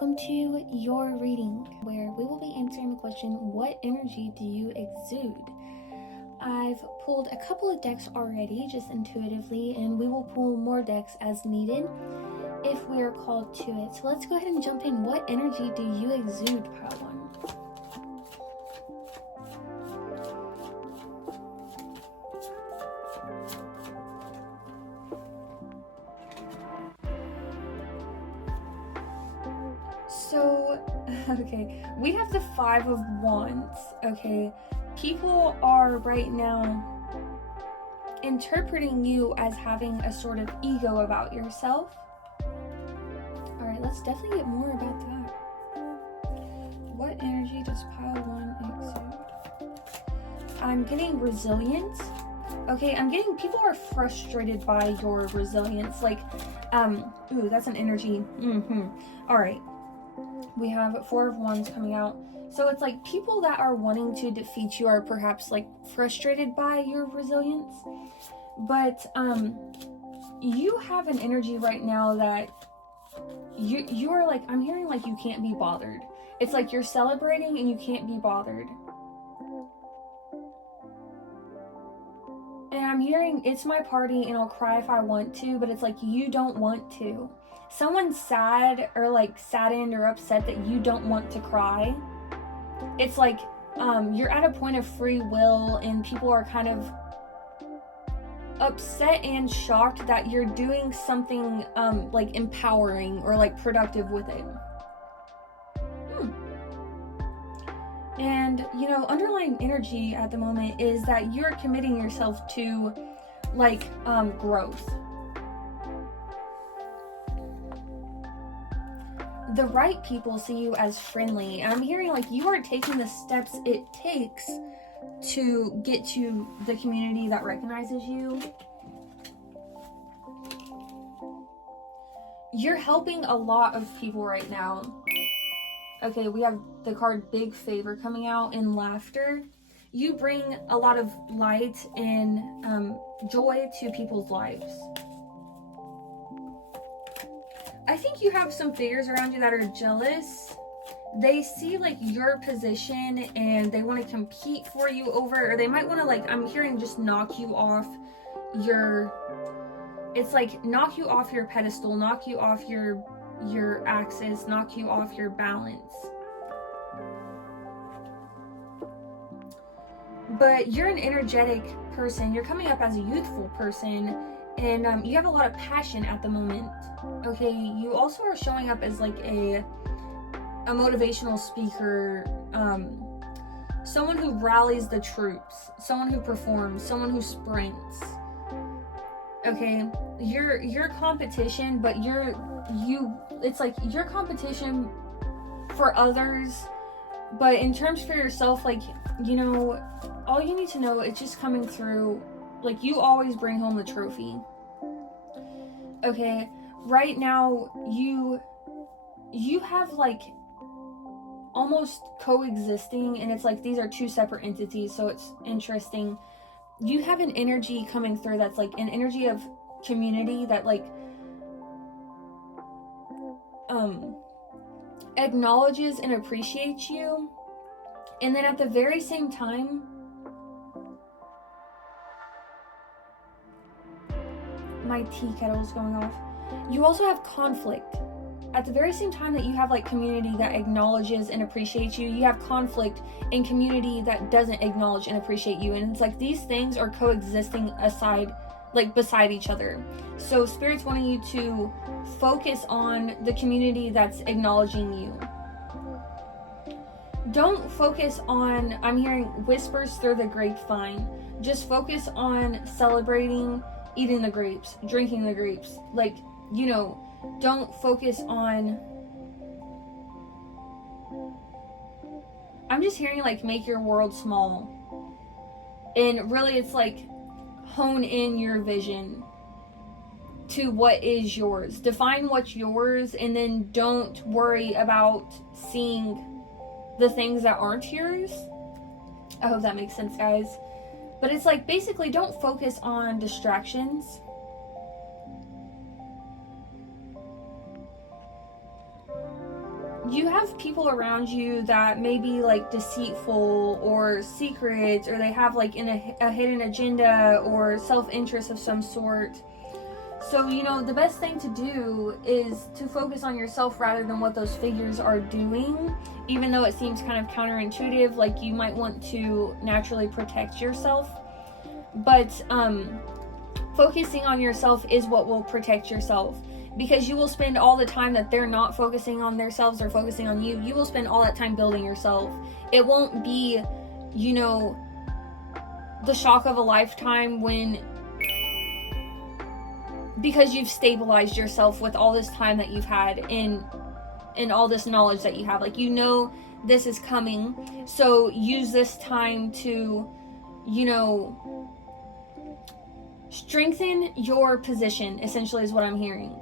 welcome to your reading, where we will be answering the question, what energy do you exude? I've pulled a couple of decks already, just intuitively, and we will pull more decks as needed if we are called to it. So let's go ahead and jump in. What energy do you exude, pile one? So, okay, we have the Five of Wands, okay? People are right now interpreting you as having a sort of ego about yourself. Alright, let's definitely get more about that. What energy does pile one exude? I'm getting resilience. Okay, I'm getting people are frustrated by your resilience. Like, ooh, that's an energy. Alright. We have Four of Wands coming out. So it's like people that are wanting to defeat you are perhaps like frustrated by your resilience. But you have an energy right now that you are like, I'm hearing like you can't be bothered. It's like you're celebrating and you can't be bothered. And I'm hearing it's my party and I'll cry if I want to, but it's like you don't want to. Someone's sad or like saddened or upset that you don't want to cry. It's like you're at a point of free will and people are kind of upset and shocked that you're doing something like empowering or like productive with it. And you know, underlying energy at the moment is that you're committing yourself to like growth. The right people see you as friendly, and I'm hearing like you are taking the steps it takes to get to the community that recognizes you. You're helping a lot of people right now. Okay, we have the card Big Favor coming out in laughter. You bring a lot of light and joy to people's lives. I think you have some figures around you that are jealous. They see like your position and they want to compete for you over, or they might want to like, I'm hearing just knock you off your, it's like knock you off your pedestal, knock you off your axis, knock you off your balance. But you're an energetic person. You're coming up as a youthful person. And you have a lot of passion at the moment. Okay, you also are showing up as like a motivational speaker, someone who rallies the troops, someone who performs, someone who sprints. Okay, you're competition, but it's like your competition for others, but in terms for yourself, like, you know, all you need to know, it's just coming through. Like, you always bring home the trophy. Okay, right now, you have, like, almost coexisting, and it's like these are two separate entities, so it's interesting. You have an energy coming through that's, like, an energy of community that, like, acknowledges and appreciates you, and then at the very same time, my tea kettle is going off. You also have conflict. At the very same time that you have like community that acknowledges and appreciates you, you have conflict in community that doesn't acknowledge and appreciate you. And it's like these things are coexisting aside, like beside each other. So Spirit's wanting you to focus on the community that's acknowledging you. Don't focus on, I'm hearing whispers through the grapevine. Just focus on celebrating, eating the grapes, drinking the grapes. Like, you know, don't focus on, I'm just hearing like make your world small. And really it's like hone in your vision to what is yours. Define what's yours, and then don't worry about seeing the things that aren't yours. I hope that makes sense, guys. But it's like basically don't focus on distractions. you have people around you that may be like deceitful or secrets, or they have like a hidden agenda or self-interest of some sort. So, you know, the best thing to do is to focus on yourself rather than what those figures are doing, even though it seems kind of counterintuitive, like you might want to naturally protect yourself. But focusing on yourself is what will protect yourself, because you will spend all the time that they're not focusing on themselves or focusing on you. You will spend all that time building yourself. It won't be, you know, the shock of a lifetime because you've stabilized yourself with all this time that you've had in all this knowledge that you have. Like, you know this is coming, so use this time to, you know, strengthen your position, essentially, is what I'm hearing.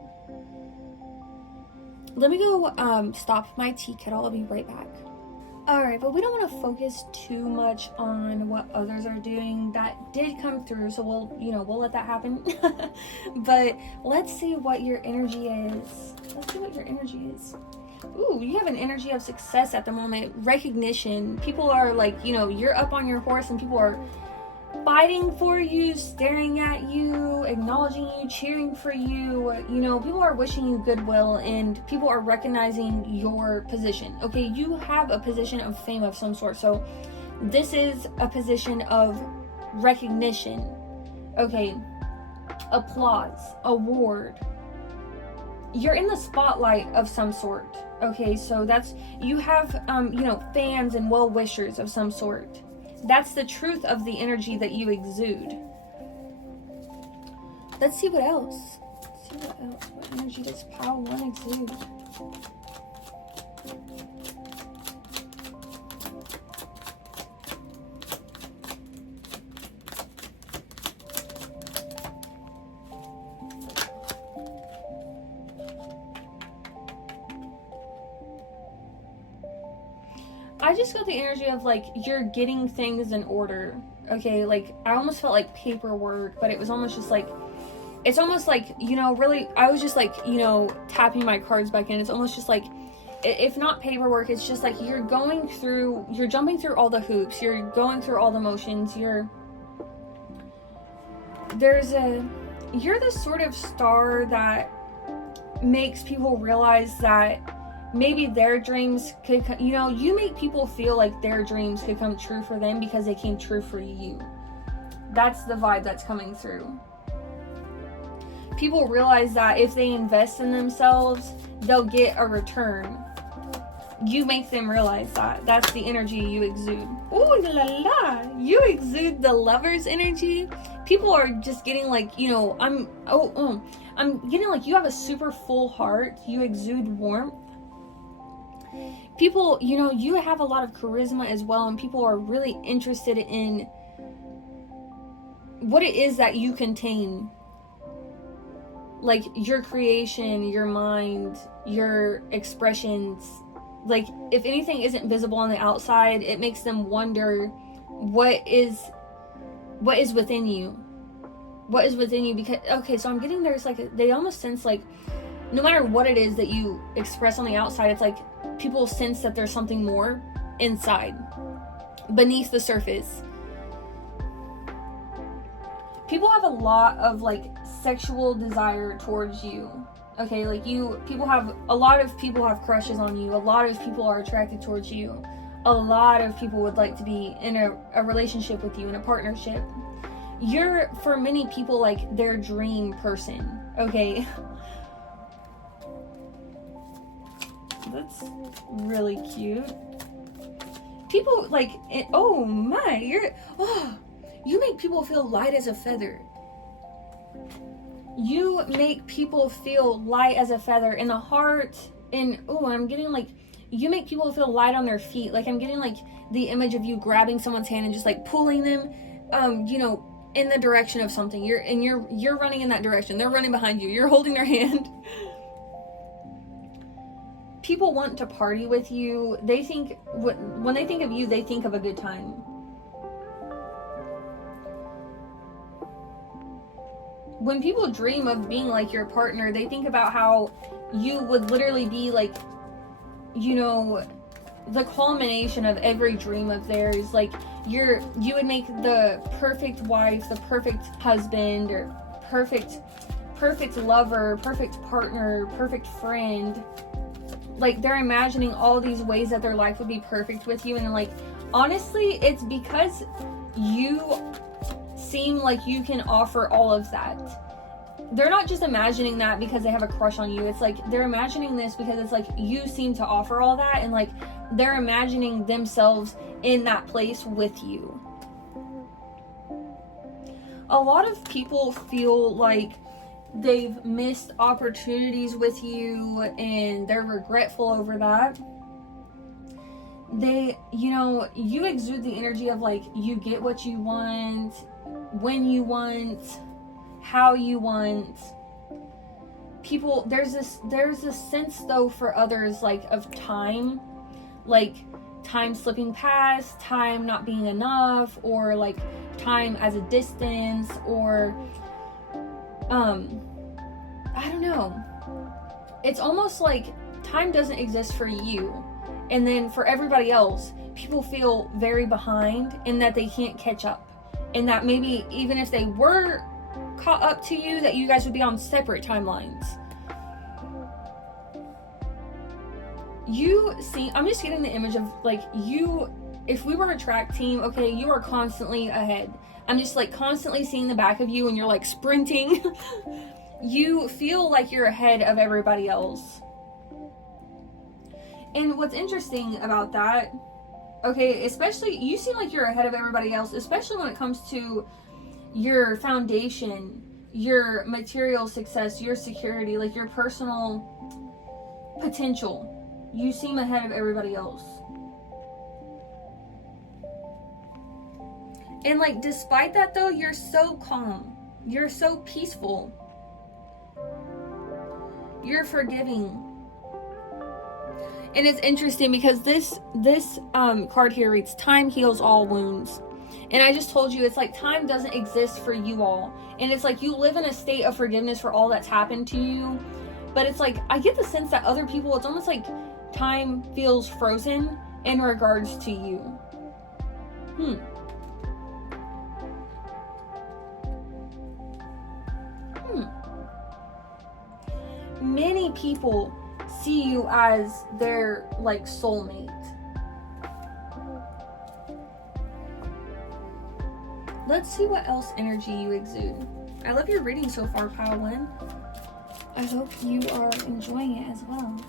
Let me go stop my tea kettle. I'll be right back. Alright, but we don't want to focus too much on what others are doing. That did come through, so we'll let that happen. But let's see what your energy is. Ooh, you have an energy of success at the moment. Recognition. People are like, you know, you're up on your horse and people are fighting for you, staring at you, acknowledging you, cheering for you. You know, people are wishing you goodwill and people are recognizing your position. Okay, you have a position of fame of some sort. So this is a position of recognition. Okay, applause, award. You're in the spotlight of some sort. Okay, so that's, you have, you know, fans and well-wishers of some sort. That's the truth of the energy that you exude. Let's see what else. What energy does Pile 1 exude? I just got the energy of like you're getting things in order. Okay, like I almost felt like paperwork, but it was almost just like, it's almost like, you know, really, I was just like, you know, tapping my cards back in. It's almost just like, if not paperwork, it's just like you're jumping through all the hoops, you're going through all the motions, you're the sort of star that makes people realize that maybe their dreams could, you know, you make people feel like their dreams could come true for them because they came true for you. That's the vibe that's coming through. People realize that if they invest in themselves, they'll get a return. You make them realize that. That's the energy you exude. Ooh la la! You exude the Lover's energy. People are just getting like, you know, I'm getting like you have a super full heart. You exude warmth. People, you know, you have a lot of charisma as well, and people are really interested in what it is that you contain. Like your creation, your mind, your expressions. Like if anything isn't visible on the outside, it makes them wonder what is within you. What is within you? Because, okay, so I'm getting there's like, they almost sense like, no matter what it is that you express on the outside, it's like people sense that there's something more inside, beneath the surface. People have a lot of like sexual desire towards you. Okay, like a lot of people have crushes on you. A lot of people are attracted towards you. A lot of people would like to be in a relationship with you, in a partnership. You're, for many people, like their dream person. Okay. That's really cute. People like, oh my, you make people feel light as a feather. You make people feel light as a feather in the heart. I'm getting like, you make people feel light on their feet. Like I'm getting like the image of you grabbing someone's hand and just like pulling them, you know, in the direction of something. You're running in that direction. They're running behind you. You're holding their hand. People want to party with you. They think, when they think of you, they think of a good time. When people dream of being like your partner, they think about how you would literally be like, you know, the culmination of every dream of theirs. Like, you would make the perfect wife, the perfect husband, or perfect lover, perfect partner, perfect friend. Like, they're imagining all these ways that their life would be perfect with you, and like, honestly, it's because you seem like you can offer all of that. They're not just imagining that because they have a crush on you. It's like they're imagining this because it's like you seem to offer all that, and like they're imagining themselves in that place with you. A lot of people feel like they've missed opportunities with you and they're regretful over that. You exude the energy of like, you get what you want, when you want, how you want. People, there's this sense though for others, like, of time, like time slipping past, time not being enough, or like time as a distance, or I don't know. It's almost like time doesn't exist for you, and then for everybody else, people feel very behind and that they can't catch up, and that maybe even if they were caught up to you, that you guys would be on separate timelines. I'm just getting the image of like you, if we were a track team, okay, you are constantly ahead. I'm just like constantly seeing the back of you and you're like sprinting. You feel like you're ahead of everybody else. And what's interesting about that, okay, especially you seem like you're ahead of everybody else, especially when it comes to your foundation, your material success, your security, like your personal potential. You seem ahead of everybody else. And like, despite that though, you're so calm. You're so peaceful. You're forgiving. And it's interesting because this card here reads, time heals all wounds. And I just told you, it's like time doesn't exist for you all. And it's like you live in a state of forgiveness for all that's happened to you. But it's like, I get the sense that other people, it's almost like time feels frozen in regards to you. Many people see you as their like soulmate. Let's see what else energy you exude. I love your reading so far, Pile 1. I hope you are enjoying it as well.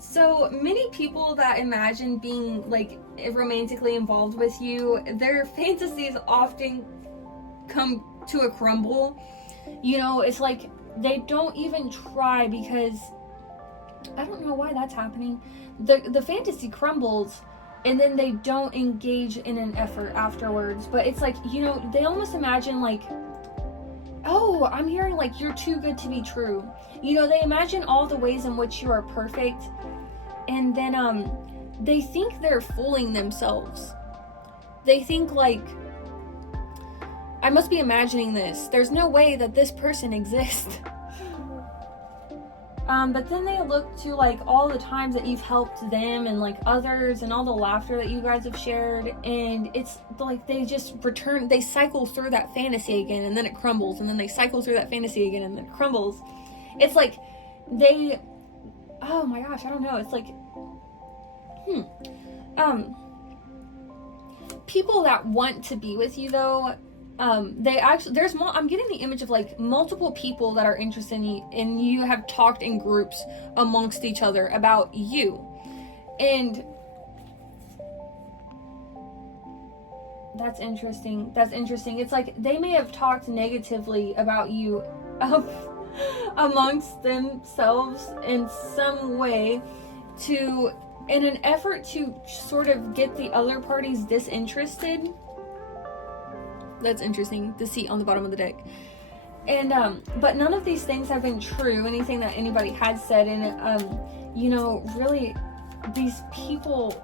So many people that imagine being like romantically involved with you, their fantasies often come to a crumble. You know, it's like they don't even try because I don't know why that's happening. The fantasy crumbles and then they don't engage in an effort afterwards. But it's like, you know, they almost imagine like, oh, I'm hearing like you're too good to be true. You know, they imagine all the ways in which you are perfect. And then they think they're fooling themselves. They think like, I must be imagining this. There's no way that this person exists. But then they look to like all the times that you've helped them and like others and all the laughter that you guys have shared, and it's like they just return, they cycle through that fantasy again and then it crumbles, and then they cycle through that fantasy again and then it crumbles. It's like they, oh my gosh, I don't know. It's like, people that want to be with you though, they actually, I'm getting the image of like multiple people that are interested in you, and you have talked in groups amongst each other about you. And that's interesting. It's like they may have talked negatively about you amongst themselves in some way in an effort to sort of get the other parties disinterested. That's interesting. The seat on the bottom of the deck. And but none of these things have been true, anything that anybody had said. And you know, really, these people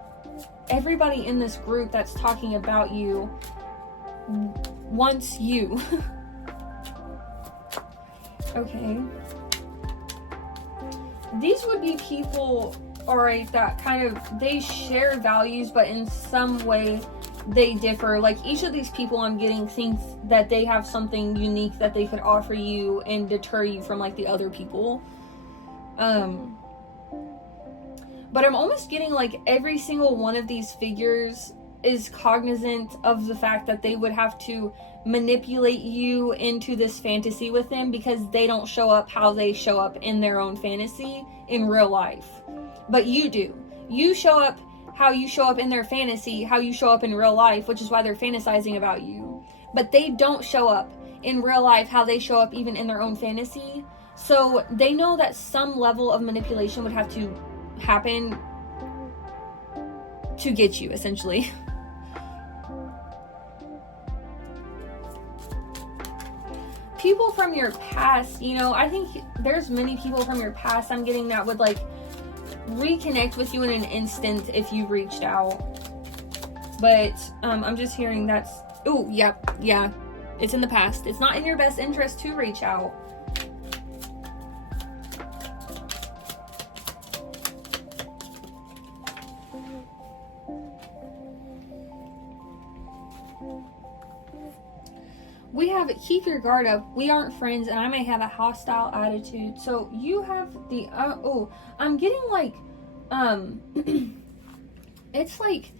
everybody in this group that's talking about you wants you. Okay. These would be people, alright, that kind of, they share values, but in some way they differ. Like, each of these people I'm getting thinks that they have something unique that they could offer you and deter you from, like, the other people. But I'm almost getting, like, every single one of these figures is cognizant of the fact that they would have to manipulate you into this fantasy with them, because they don't show up how they show up in their own fantasy in real life. But you do. You show up how you show up in their fantasy, how you show up in real life, which is why they're fantasizing about you. But they don't show up in real life how they show up even in their own fantasy. So they know that some level of manipulation would have to happen to get you, essentially. People from your past, you know, I think there's many people from your past I'm getting that would, like, reconnect with you in an instant if you reached out. But I'm just hearing that's, oh, yep, yeah, it's in the past. It's not in your best interest to reach out. We have keep your guard up. We aren't friends, and I may have a hostile attitude. So you have the I'm getting like it's like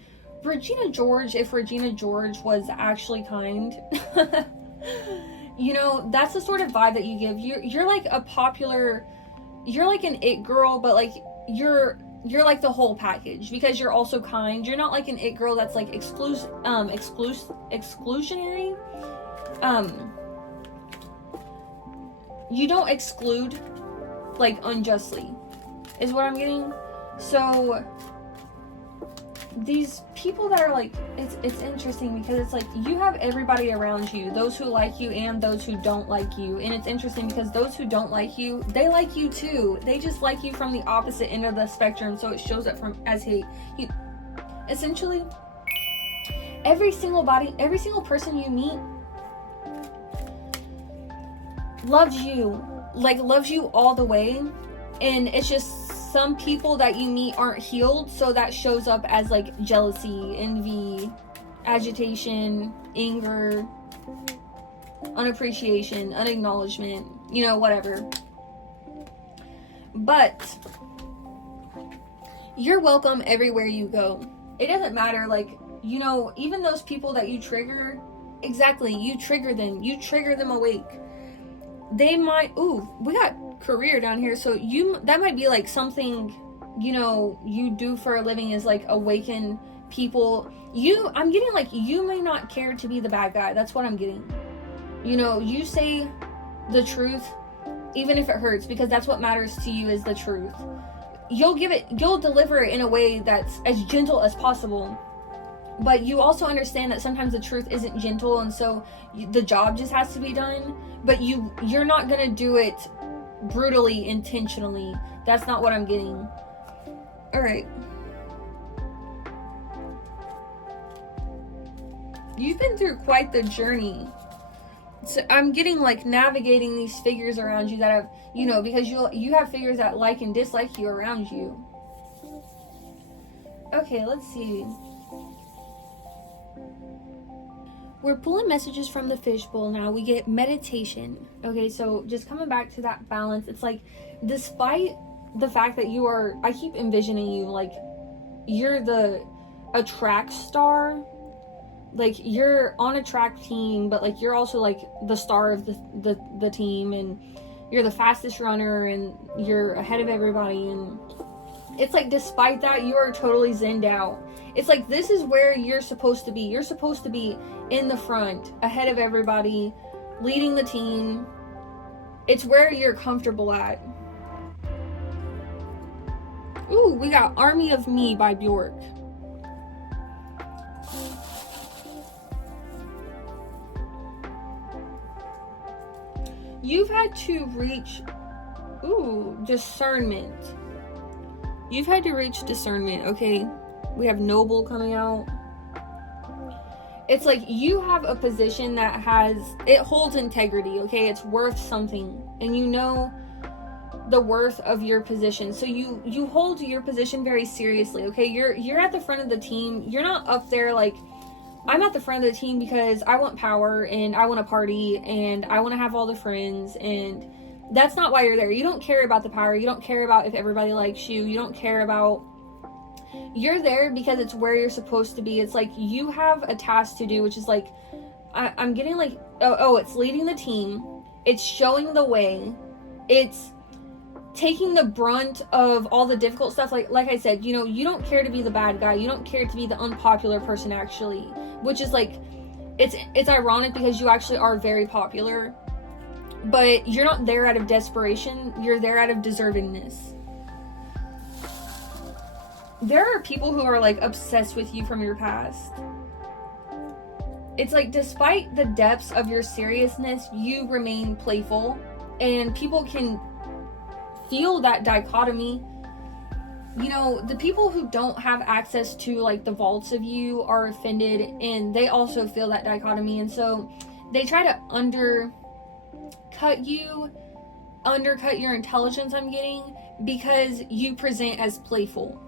Regina George, if Regina George was actually kind. You know, that's the sort of vibe that you give. You're like a popular, you're like an it girl, but like you're like the whole package, because you're also kind. You're not like an it girl that's like exclusionary. You don't exclude like unjustly, is what I'm getting. So these people that are like, it's interesting because it's like you have everybody around you, those who like you and those who don't like you. And it's interesting because those who don't like you, they like you too. They just like you from the opposite end of the spectrum, so it shows up as hate. Essentially, every single person you meet loves you all the way. And it's just some people that you meet aren't healed, so that shows up as like jealousy, envy, agitation, anger, unappreciation, unacknowledgement, you know, whatever. But you're welcome everywhere you go. It doesn't matter, like, you know, even those people that you trigger, exactly, you trigger them awake. They might, we got career down here, so that might be like something, you know, you do for a living, is like awaken people. I'm getting like, you may not care to be the bad guy. That's what I'm getting. You know, you say the truth even if it hurts, because that's what matters to you, is the truth. You'll deliver it in a way that's as gentle as possible. But you also understand that sometimes the truth isn't gentle, and so the job just has to be done. But you're not gonna do it brutally, intentionally. That's not what I'm getting. Alright. You've been through quite the journey. So I'm getting like navigating these figures around you that have, you know, because you have figures that like and dislike you around you. Okay, let's see. We're pulling messages from the fishbowl now. We get meditation. Okay, so just coming back to that balance. It's like, despite the fact that I keep envisioning you like you're a track star. Like, you're on a track team, but like you're also like the star of the team, and you're the fastest runner, and you're ahead of everybody. And it's like, despite that, you are totally zenned out. It's like, this is where you're supposed to be. You're supposed to be in the front, ahead of everybody, leading the team. It's where you're comfortable at. Ooh, we got Army of Me by Bjork. You've had to reach, discernment. You've had to reach discernment, okay? We have noble coming out. It's like you have a position that it holds integrity, okay? It's worth something, and you know the worth of your position. So you hold your position very seriously, okay? You're at the front of the team. You're not up there like, I'm at the front of the team because I want power and I want to party and I want to have all the friends, and that's not why you're there. You don't care about the power. You don't care about if everybody likes you. You don't care about... You're there because it's where you're supposed to be. It's like you have a task to do, which is like, I'm getting like, it's leading the team. It's showing the way. It's taking the brunt of all the difficult stuff. Like I said, you know, you don't care to be the bad guy. You don't care to be the unpopular person, actually, which is like, it's ironic because you actually are very popular, but you're not there out of desperation. You're there out of deservingness. There are people who are like obsessed with you from your past. It's like, despite the depths of your seriousness, you remain playful, and people can feel that dichotomy. You know, the people who don't have access to like the vaults of you are offended, and they also feel that dichotomy, and so they try to undercut your intelligence, I'm getting, because you present as playful.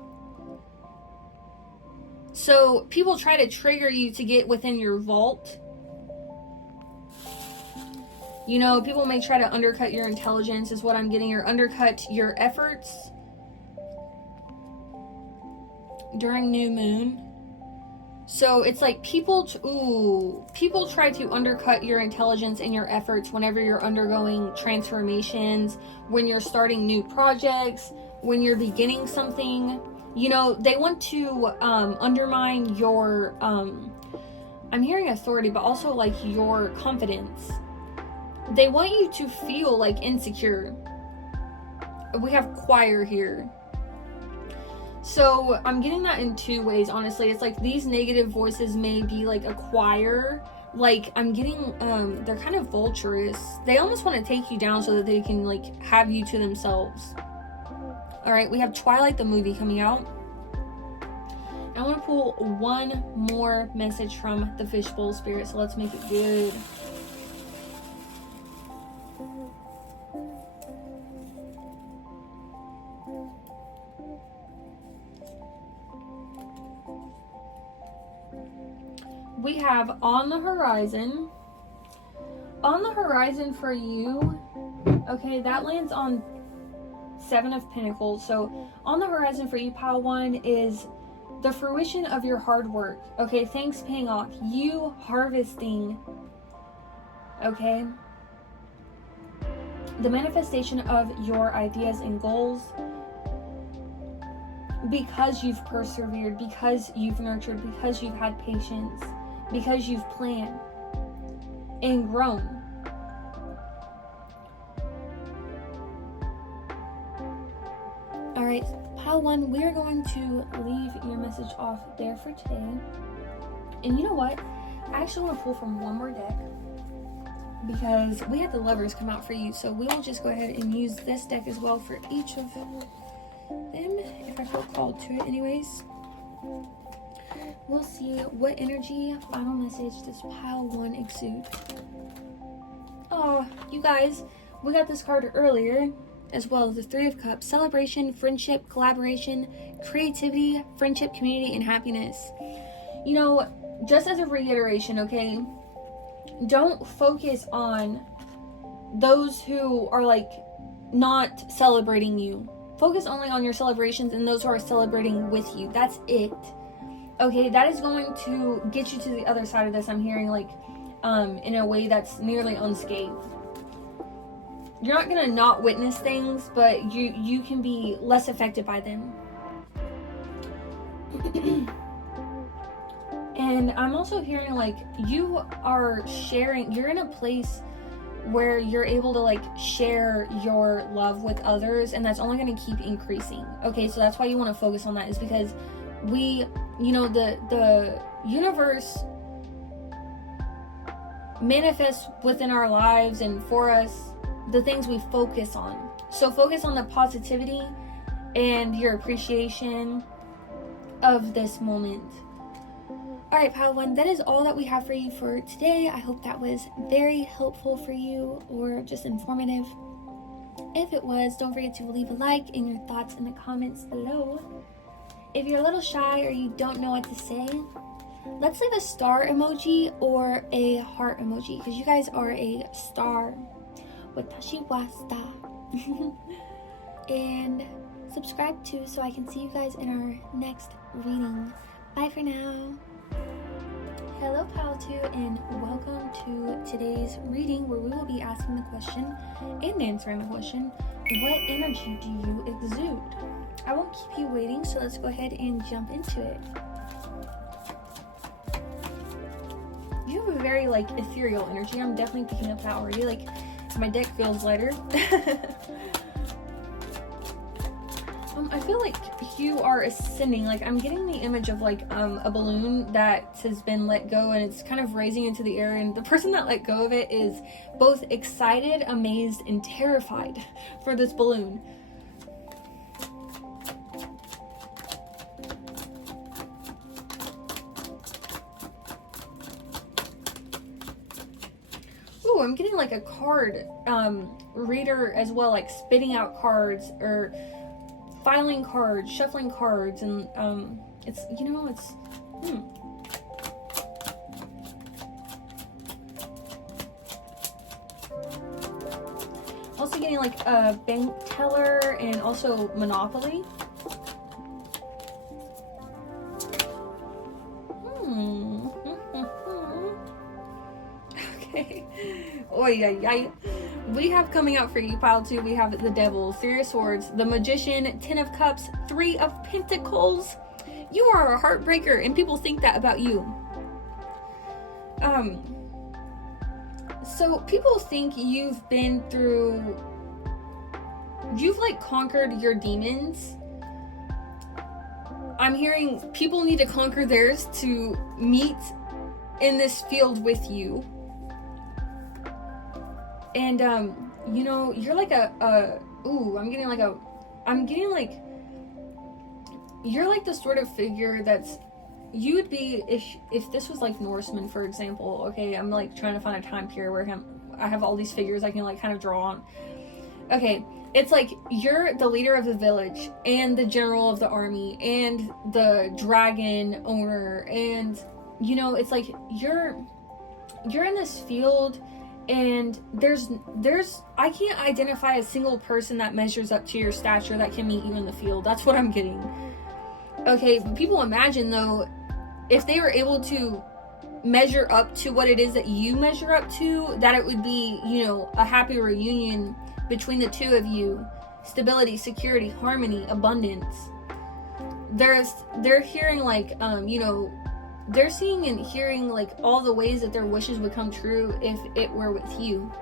So people try to trigger you to get within your vault. You know, people may try to undercut your intelligence, is what I'm getting, or undercut your efforts during new moon. So it's like people try to undercut your intelligence and your efforts whenever you're undergoing transformations, when you're starting new projects, when you're beginning something. You know, they want to undermine your, I'm hearing authority, but also like your confidence. They want you to feel like insecure. We have choir here. So I'm getting that in two ways, honestly. It's like these negative voices may be like a choir. Like I'm getting, they're kind of vulturous. They almost want to take you down so that they can like have you to themselves. Alright, we have Twilight the movie coming out. I want to pull one more message from the Fishbowl Spirit, so let's make it good. We have on the horizon. On the horizon for you, okay, that lands on Seven of Pentacles. So on the horizon for you, pile one, is the fruition of your hard work. Okay, things paying off. You harvesting. Okay. The manifestation of your ideas and goals. Because you've persevered, because you've nurtured, because you've had patience, because you've planned and grown. Alright, pile one, we are going to leave your message off there for today. And you know what? I actually want to pull from one more deck, because we had the Lovers come out for you, so we will just go ahead and use this deck as well for each of them, if I feel called to it anyways. We'll see what energy, final message does pile one exude. Oh, you guys, we got this card earlier, as well as the Three of Cups. Celebration, friendship, collaboration, creativity, friendship, community, and happiness. You know, just as a reiteration, okay, don't focus on those who are like not celebrating you. Focus only on your celebrations and those who are celebrating with you. That's it. Okay, that is going to get you to the other side of this, I'm hearing, like, in a way that's nearly unscathed. You're not going to not witness things, but you can be less affected by them. And I'm also hearing, like, you are sharing, you're in a place where you're able to like share your love with others, and that's only going to keep increasing. Okay, so that's why you want to focus on that, is because we, you know, the universe manifests within our lives and for us the things we focus on. So focus on the positivity and your appreciation of this moment. Alright, Pile 1, that is all that we have for you for today. I hope that was very helpful for you or just informative. If it was, don't forget to leave a like and your thoughts in the comments below. If you're a little shy or you don't know what to say, let's leave a star emoji or a heart emoji, because you guys are a star. Watashi wa star. And subscribe too so I can see you guys in our next reading. Bye for now. Hello Pile 2, and welcome to today's reading, where we will be asking the question and answering the question, what energy do you exude? I won't keep you waiting, so let's go ahead and jump into it. You have a very like ethereal energy. I'm definitely picking up that already. Like, my deck feels lighter. I feel like you are ascending. Like, I'm getting the image of like a balloon that has been let go and it's kind of raising into the air, and the person that let go of it is both excited, amazed, and terrified for this balloon. Ooh, I'm getting like a card reader as well, like spitting out cards or filing cards, shuffling cards, and it's, you know, it's also getting like a bank teller and also Monopoly. Okay. Oy, ay, ay. We have coming out for you, Pile 2, we have the Devil, Three of Swords, the Magician, Ten of Cups, Three of Pentacles. You are a heartbreaker, and people think that about you. So people think you've been through, you've like conquered your demons. I'm hearing people need to conquer theirs to meet in this field with you. And, you know, you're like I'm getting like, you're like the sort of figure that's, you would be, if this was like Norseman, for example, okay, I'm like trying to find a time period where I have all these figures I can like kind of draw on. Okay, it's like, you're the leader of the village, and the general of the army, and the dragon owner, and, you know, it's like, you're in this field, and there's I can't identify a single person that measures up to your stature that can meet you in the field. That's what I'm getting. Okay, people imagine though, if they were able to measure up to what it is that you measure up to, that it would be, you know, a happy reunion between the two of you. Stability, security, harmony, abundance. They're hearing like, you know, they're seeing and hearing like all the ways that their wishes would come true if it were with you.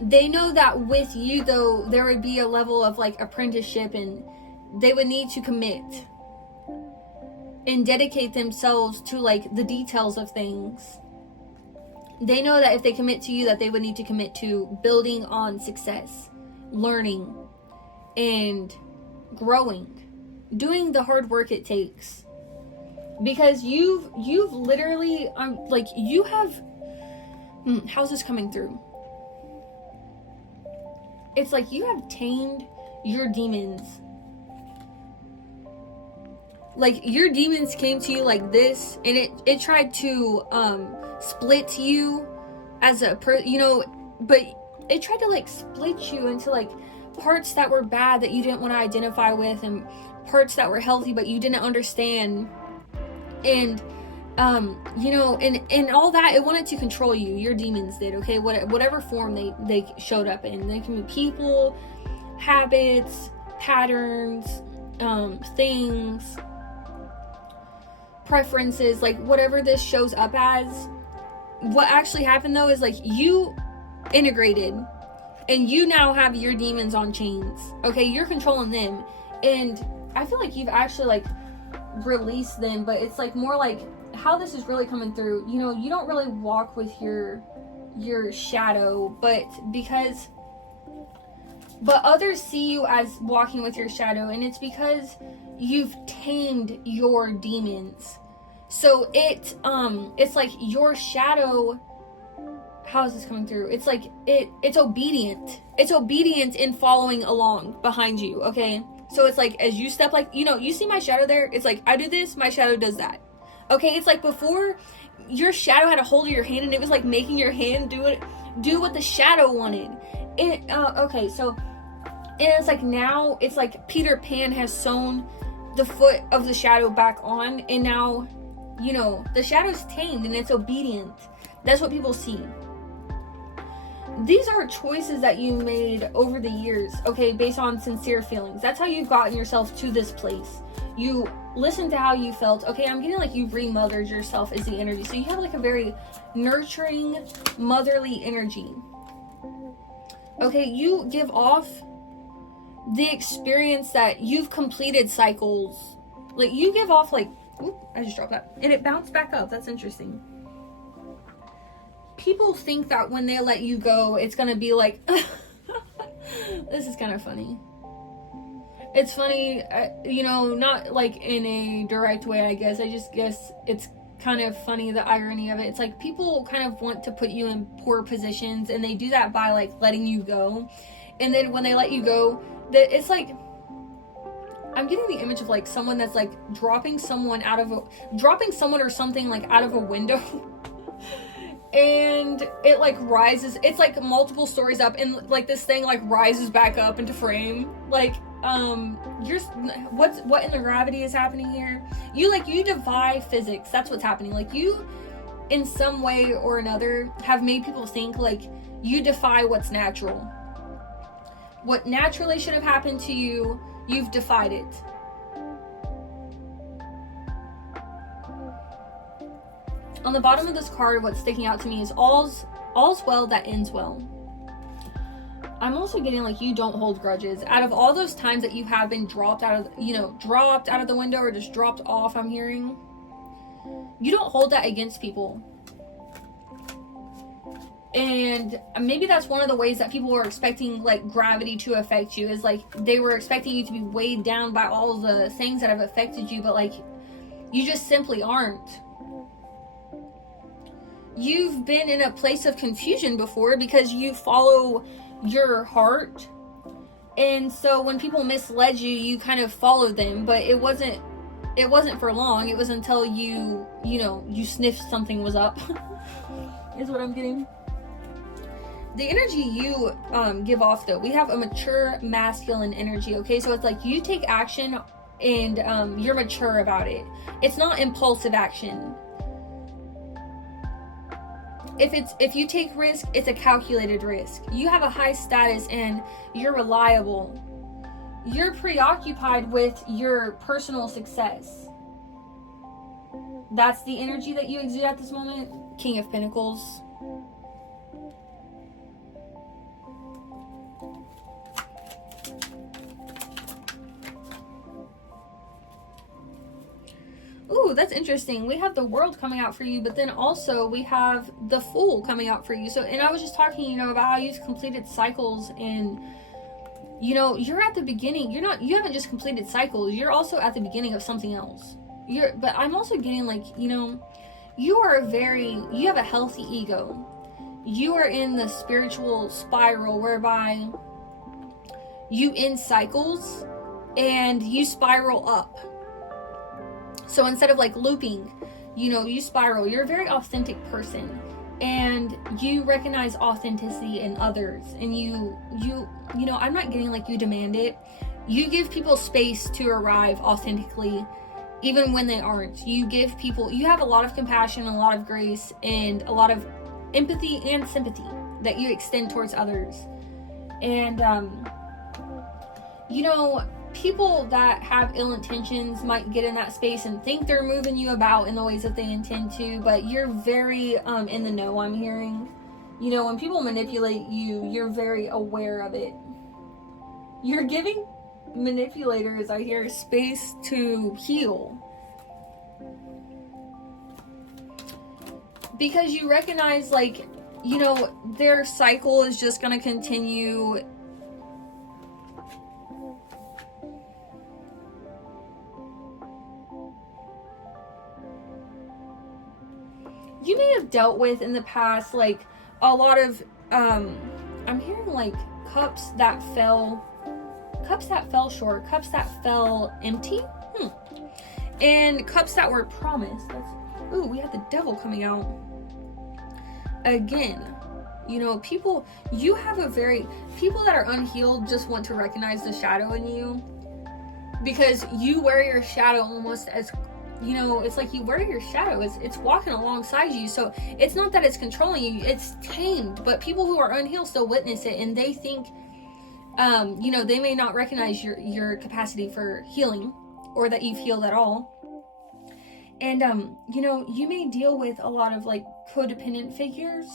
They know that with you though, there would be a level of like apprenticeship, and they would need to commit and dedicate themselves to like the details of things. They know that if they commit to you, that they would need to commit to building on success, learning, and growing, doing the hard work it takes. Because you've literally, like, you have, how's this coming through? It's like you have tamed your demons. Like, your demons came to you like this, and it tried to, split you as a you know, but it tried to, like, split you into, like, parts that were bad that you didn't want to identify with, and parts that were healthy but you didn't understand. And you know, and all that, it wanted to control you. Your demons did, okay? Whatever form they showed up in. They can be people, habits, patterns, things, preferences, like whatever this shows up as. What actually happened though is like you integrated, and you now have your demons on chains. Okay, you're controlling them, and I feel like you've actually like release them, but it's like more like how this is really coming through. You know, you don't really walk with your shadow, but because But others see you as walking with your shadow, and it's because you've tamed your demons. So it's like your shadow, how is this coming through? It's like it's obedient. It's obedient in following along behind you, okay? So it's like as you step, like, you know, you see my shadow there? It's like I do this, my shadow does that. Okay, it's like before your shadow had a hold of your hand and it was like making your hand do what the shadow wanted. Okay, so and it's like now it's like Peter Pan has sewn the foot of the shadow back on, and now, you know, the shadow's tamed and it's obedient. That's what people see. These are choices that you made over the years, okay, based on sincere feelings. That's how you've gotten yourself to this place. You listened to how you felt. Okay, I'm getting like you've remothered yourself as the energy. So you have like a very nurturing, motherly energy. Okay, you give off the experience that you've completed cycles. Like you give off like, oop, I just dropped that. And it bounced back up. That's interesting. People think that when they let you go, it's gonna be like, this is kind of funny. It's funny, you know, not like in a direct way, I guess. I just guess it's kind of funny, the irony of it. It's like people kind of want to put you in poor positions, and they do that by like letting you go. And then when they let you go, it's like, I'm getting the image of like someone that's like dropping someone or something like out of a window. And it like rises, it's like multiple stories up, and like this thing like rises back up into frame. Like what in the gravity is happening here? You defy physics. That's what's happening. Like you in some way or another have made people think like you defy what's natural. What naturally should have happened to you, you've defied it. On the bottom of this card, what's sticking out to me is all's well that ends well. I'm also getting like you don't hold grudges. Out of all those times that you have been dropped out of the window or just dropped off, I'm hearing, you don't hold that against people. And maybe that's one of the ways that people were expecting like gravity to affect you, is like they were expecting you to be weighed down by all the things that have affected you, but like you just simply aren't. You've been in a place of confusion before because you follow your heart, and so when people misled you, you kind of followed them, but it wasn't for long. It was until you sniffed something was up. Is what I'm getting. The energy you give off, though, we have a mature masculine energy, okay? So it's like you take action and you're mature about it. It's not impulsive action. If you take risk, it's a calculated risk. You have a high status and you're reliable. You're preoccupied with your personal success. That's the energy that you exude at this moment. King of Pentacles. Ooh, that's interesting. We have the World coming out for you, but then also we have the Fool coming out for you. So, and I was just talking, about how you've completed cycles, and you're at the beginning. You haven't just completed cycles. You're also at the beginning of something else. But I'm also getting like, you have a healthy ego. You are in the spiritual spiral whereby you end cycles and you spiral up. So instead of like looping, you spiral. You're a very authentic person, and you recognize authenticity in others. And I'm not getting like you demand it. You give people space to arrive authentically, even when they aren't. You have a lot of compassion, a lot of grace, and a lot of empathy and sympathy that you extend towards others. And, people that have ill intentions might get in that space and think they're moving you about in the ways that they intend to, but you're very in the know, I'm hearing. When people manipulate you, you're very aware of it. You're giving manipulators, I hear, space to heal. Because you recognize, their cycle is just going to continue dealt with in the past, like a lot of I'm hearing like cups that fell short, cups that fell empty, and cups that were promised. Ooh, we had the devil coming out again. You know, people that are unhealed just want to recognize the shadow in you, because you wear your shadow almost as, you know, it's like you wear your shadow. It's walking alongside you. So it's not that it's controlling you, it's tamed. But people who are unhealed still witness it, and they think, you know, they may not recognize your capacity for healing, or that you've healed at all. And, you know, you may deal with a lot of like codependent figures,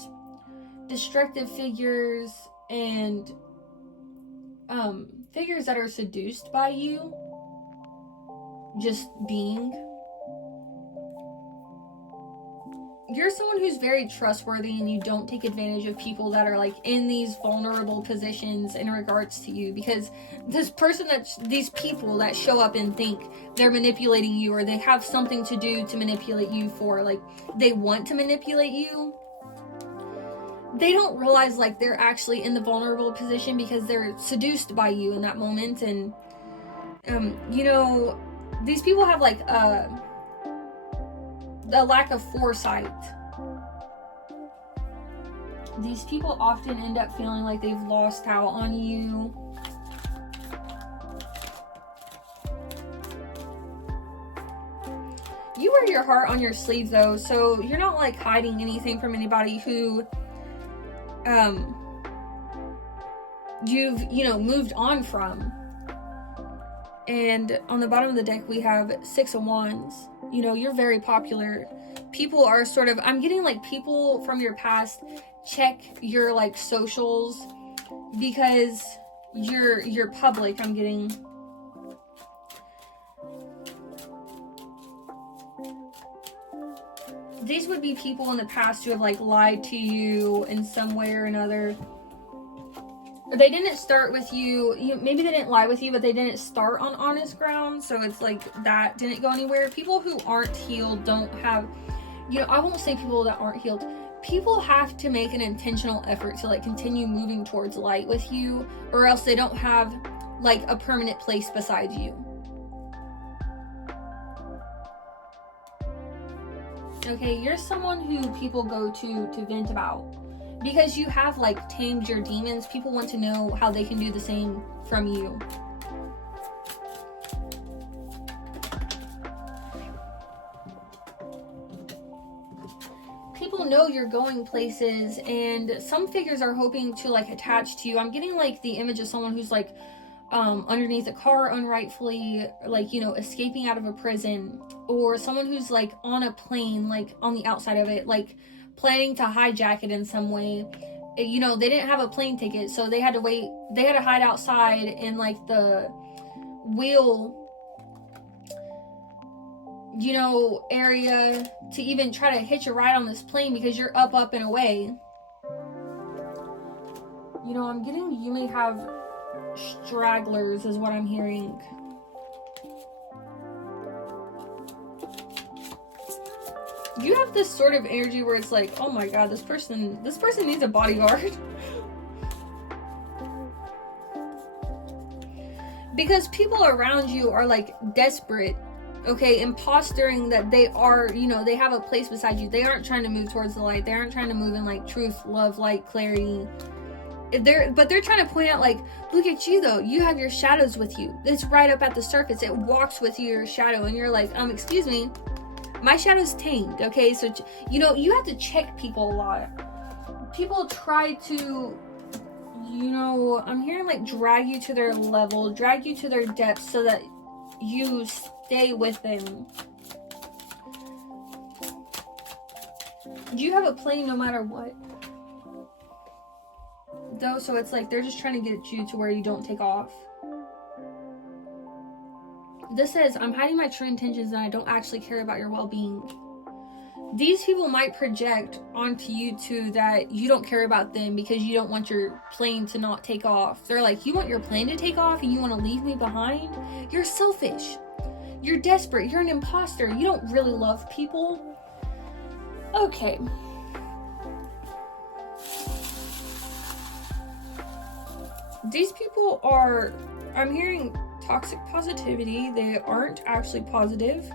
destructive figures, and figures that are seduced by you just being. You're someone who's very trustworthy, and you don't take advantage of people that are like in these vulnerable positions in regards to you, because these people that show up and think they're manipulating you, or they have something to do to manipulate you, for like they want to manipulate you, they don't realize like they're actually in the vulnerable position because they're seduced by you in that moment. And you know, these people have like a lack of foresight. These people often end up feeling like they've lost out on you. You wear your heart on your sleeve though, so you're not like hiding anything from anybody who you've, you know, moved on from. And on the bottom of the deck we have 6 of Wands. You know, you're very popular. People are sort of, I'm getting like people from your past check your like socials because you're public. I'm getting these would be people in the past who have like lied to you in some way or another. They didn't start with you, maybe they didn't lie with you, but they didn't start on honest ground, so it's like that didn't go anywhere. People who aren't healed don't have, you know, I won't say people that aren't healed. People have to make an intentional effort to like continue moving towards light with you, or else they don't have like a permanent place beside you. Okay, you're someone who people go to vent about. Because you have like tamed your demons, people want to know how they can do the same from you. People know you're going places, and some figures are hoping to like attach to you. I'm getting like the image of someone who's like underneath a car unrightfully, like, you know, escaping out of a prison, or someone who's like on a plane, like on the outside of it, like planning to hijack it in some way. You know, they didn't have a plane ticket, so they had to wait, they had to hide outside in like the wheel, you know, area to even try to hitch a ride on this plane because you're up and away. You know, I'm getting, you may have stragglers is what I'm hearing. You have this sort of energy where it's like, oh my god, this person needs a bodyguard. Because people around you are like desperate, okay, impostering that they are, you know, they have a place beside you. They aren't trying to move towards the light. They aren't trying to move in like truth, love, light, clarity. But they're trying to point out like, look at you though, you have your shadows with you. It's right up at the surface. It walks with you, your shadow, and you're like, excuse me, my shadow's tamed, okay? So, you know, you have to check people a lot. People try to, you know, I'm hearing like drag you to their level, drag you to their depths so that you stay with them. You have a plane no matter what. Though, so it's like they're just trying to get you to where you don't take off. This says, I'm hiding my true intentions and I don't actually care about your well-being. These people might project onto you too that you don't care about them because you don't want your plane to not take off. They're like, you want your plane to take off and you want to leave me behind? You're selfish. You're desperate. You're an imposter. You don't really love people. Okay. These people are, I'm hearing toxic positivity. They aren't actually positive.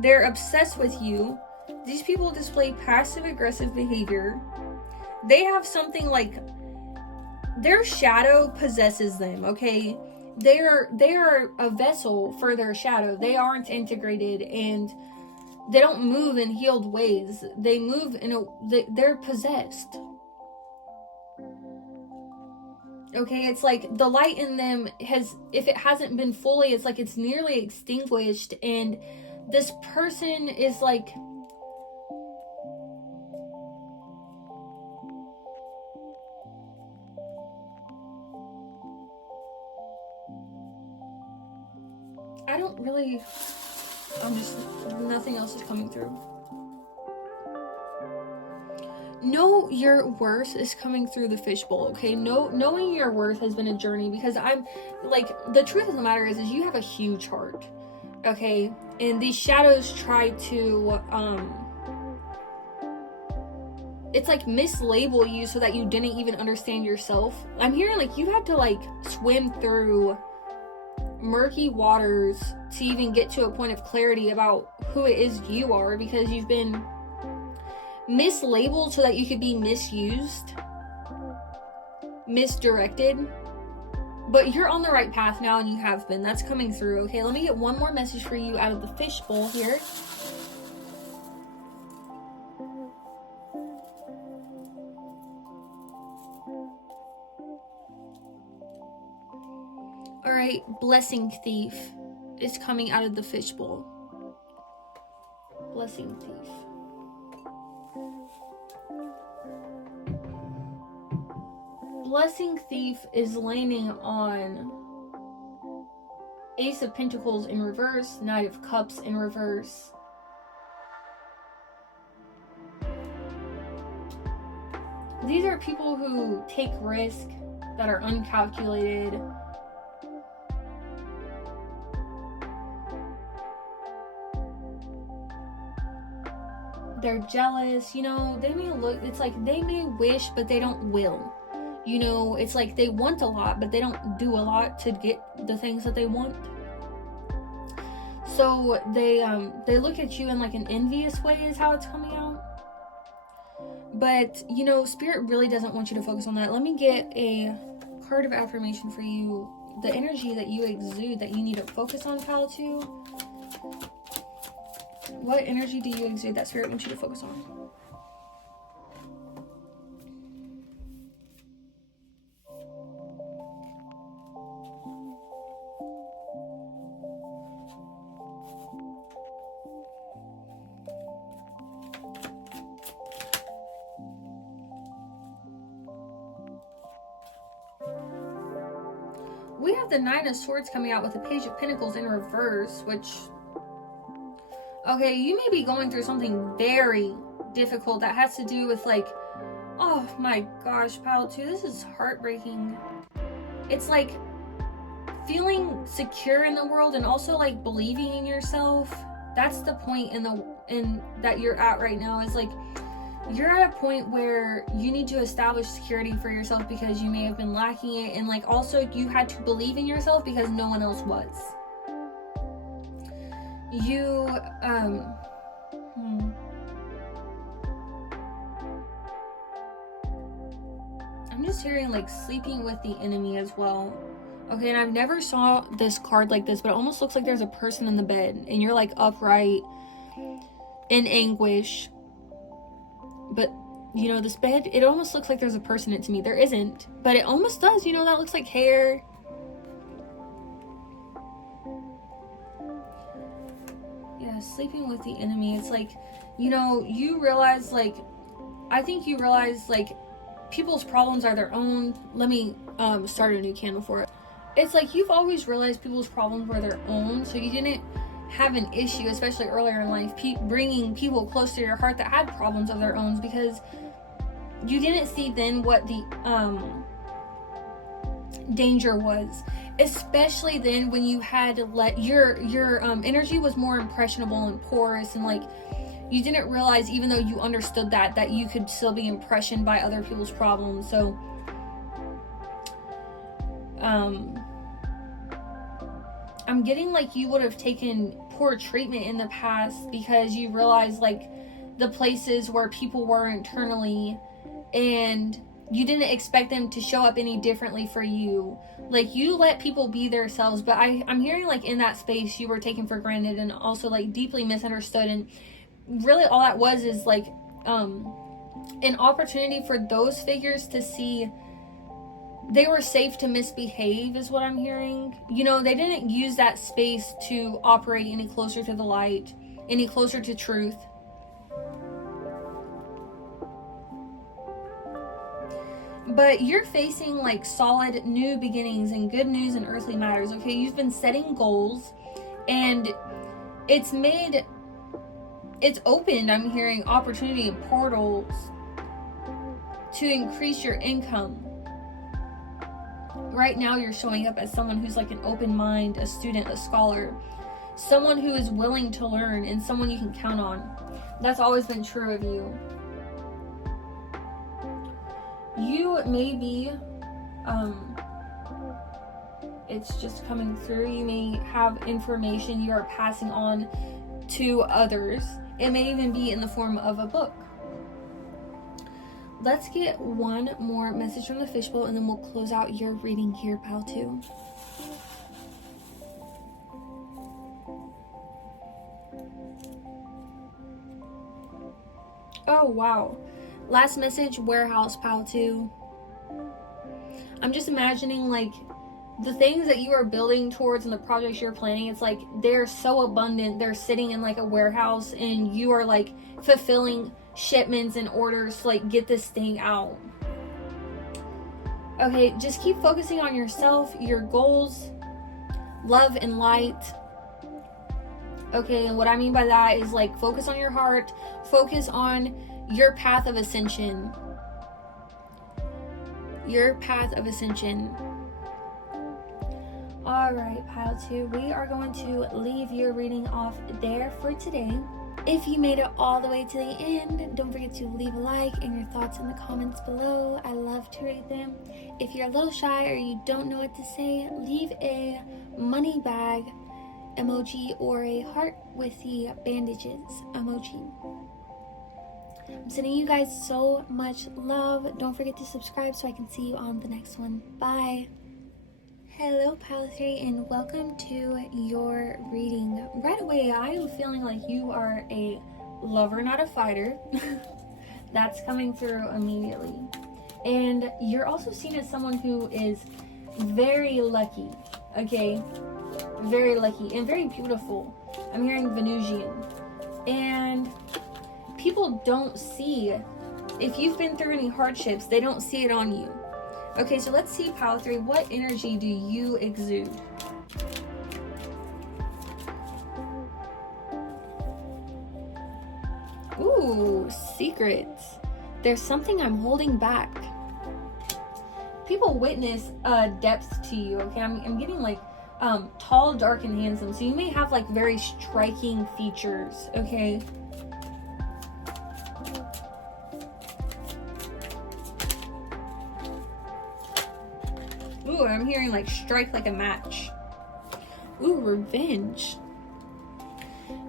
They're obsessed with you. These people display passive aggressive behavior. They have something like their shadow possesses them, okay? They are a vessel for their shadow. They aren't integrated, and they don't move in healed ways. They move they're possessed. Okay, it's like the light in them if it hasn't been fully, it's like it's nearly extinguished, and this person is like, I don't really, nothing else is coming through. Know your worth is coming through the fishbowl, okay? Knowing your worth has been a journey, because I'm like, the truth of the matter is you have a huge heart, okay? And these shadows try to it's like mislabel you so that you didn't even understand yourself. I'm hearing like you had to like swim through murky waters to even get to a point of clarity about who it is you are, because you've been mislabeled so that you could be misused, misdirected. But you're on the right path now, and you have been. That's coming through. Okay, let me get one more message for you out of the fishbowl here. All right, blessing thief is coming out of the fishbowl. Blessing thief. Blessing thief is landing on Ace of Pentacles in reverse, Knight of Cups in reverse. These are people who take risk, that are uncalculated. They're jealous, you know, they may look, it's like they may wish, but they don't will. You know, it's like they want a lot, but they don't do a lot to get the things that they want. So they look at you in like an envious way is how it's coming out. But, you know, Spirit really doesn't want you to focus on that. Let me get a card of affirmation for you. The energy that you exude that you need to focus on, Pal 2. What energy do you exude that Spirit wants you to focus on? We have the Nine of Swords coming out with the Page of Pentacles in reverse, which, okay, you may be going through something very difficult that has to do with like, oh my gosh, Pile 2, this is heartbreaking. It's like feeling secure in the world and also like believing in yourself. That's the point in that you're at right now, is like you're at a point where you need to establish security for yourself because you may have been lacking it, and like also you had to believe in yourself because no one else was. You I'm just hearing like sleeping with the enemy as well. Okay, and I've never saw this card like this, but it almost looks like there's a person in the bed and you're like upright in anguish. But, you know, this bed, it almost looks like there's a person in it to me. There isn't, but it almost does. You know, that looks like hair. Yeah, sleeping with the enemy. It's like, you know, you realize, like, I think you realize, like, people's problems are their own. Let me start a new candle for it. It's like you've always realized people's problems were their own, so you didn't have an issue, especially earlier in life, bringing people close to your heart that had problems of their own, because you didn't see then what the danger was, especially then when you had let your energy was more impressionable and porous, and like you didn't realize, even though you understood that you could still be impressioned by other people's problems. So I'm getting like you would have taken poor treatment in the past because you realized like the places where people were internally, and you didn't expect them to show up any differently for you. Like, you let people be themselves, but I'm hearing like in that space you were taken for granted and also like deeply misunderstood. And really all that was is like an opportunity for those figures to see they were safe to misbehave, is what I'm hearing. You know, they didn't use that space to operate any closer to the light, any closer to truth. But you're facing like solid new beginnings and good news in earthly matters, okay? You've been setting goals, and it's opened, I'm hearing, opportunity and portals to increase your income. Right now you're showing up as someone who's like an open mind, a student, a scholar, someone who is willing to learn, and someone you can count on. That's always been true of you. You may be, it's just coming through, you may have information you are passing on to others. It may even be in the form of a book. Let's get one more message from the fishbowl, and then we'll close out your reading here, pal, too. Oh, wow. Last message, warehouse, pal, too. I'm just imagining, like, the things that you are building towards and the projects you're planning, it's like they're so abundant. They're sitting in, like, a warehouse, and you are, like, fulfilling shipments and orders to like get this thing out. Okay, just keep focusing on yourself, your goals, love and light. Okay, and what I mean by that is like focus on your heart, focus on your path of ascension. Your path of ascension. Alright, pile 2, we are going to leave your reading off there for today. If you made it all the way to the end, don't forget to leave a like and your thoughts in the comments below. I love to read them. If you're a little shy or you don't know what to say, leave a money bag emoji or a heart with the bandages emoji. I'm sending you guys so much love. Don't forget to subscribe so I can see you on the next one. Bye. Hello, pile 3, and welcome to your reading. Right away, I am feeling like you are a lover, not a fighter. That's coming through immediately. And you're also seen as someone who is very lucky, okay? Very lucky and very beautiful. I'm hearing Venusian. And people don't see, if you've been through any hardships, they don't see it on you. Okay, so let's see, pile 3, what energy do you exude? Ooh, secrets. There's something I'm holding back. People witness depth to you, okay? I'm getting like tall, dark, and handsome. So you may have like very striking features, okay? Ooh, I'm hearing like strike like a match. Ooh, revenge.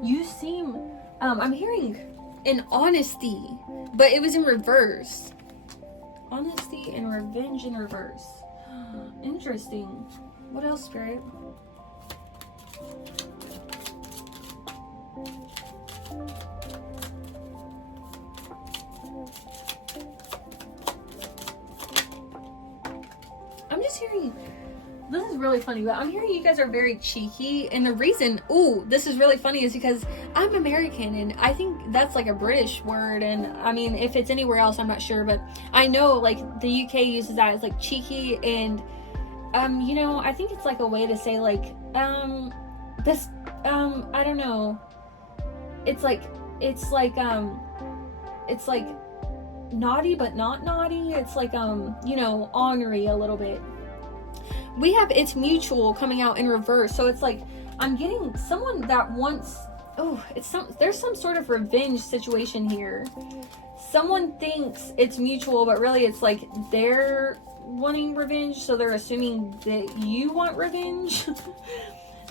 You seem, I'm hearing an honesty, but it was in reverse. Honesty and revenge in reverse. Interesting. What else, Spirit? I'm just hearing, this is really funny, but I'm hearing you guys are very cheeky, and the reason, ooh, this is really funny, is because I'm American, and I think that's like a British word, and I mean, if it's anywhere else, I'm not sure, but I know like the UK uses that as like cheeky, and you know, I think it's like a way to say like, this, I don't know, it's like naughty but not naughty. It's like you know, ornery a little bit. We have it's mutual coming out in reverse, so it's like I'm getting someone that wants Oh, there's some sort of revenge situation here. Someone thinks it's mutual, but really it's like they're wanting revenge, so they're assuming that you want revenge.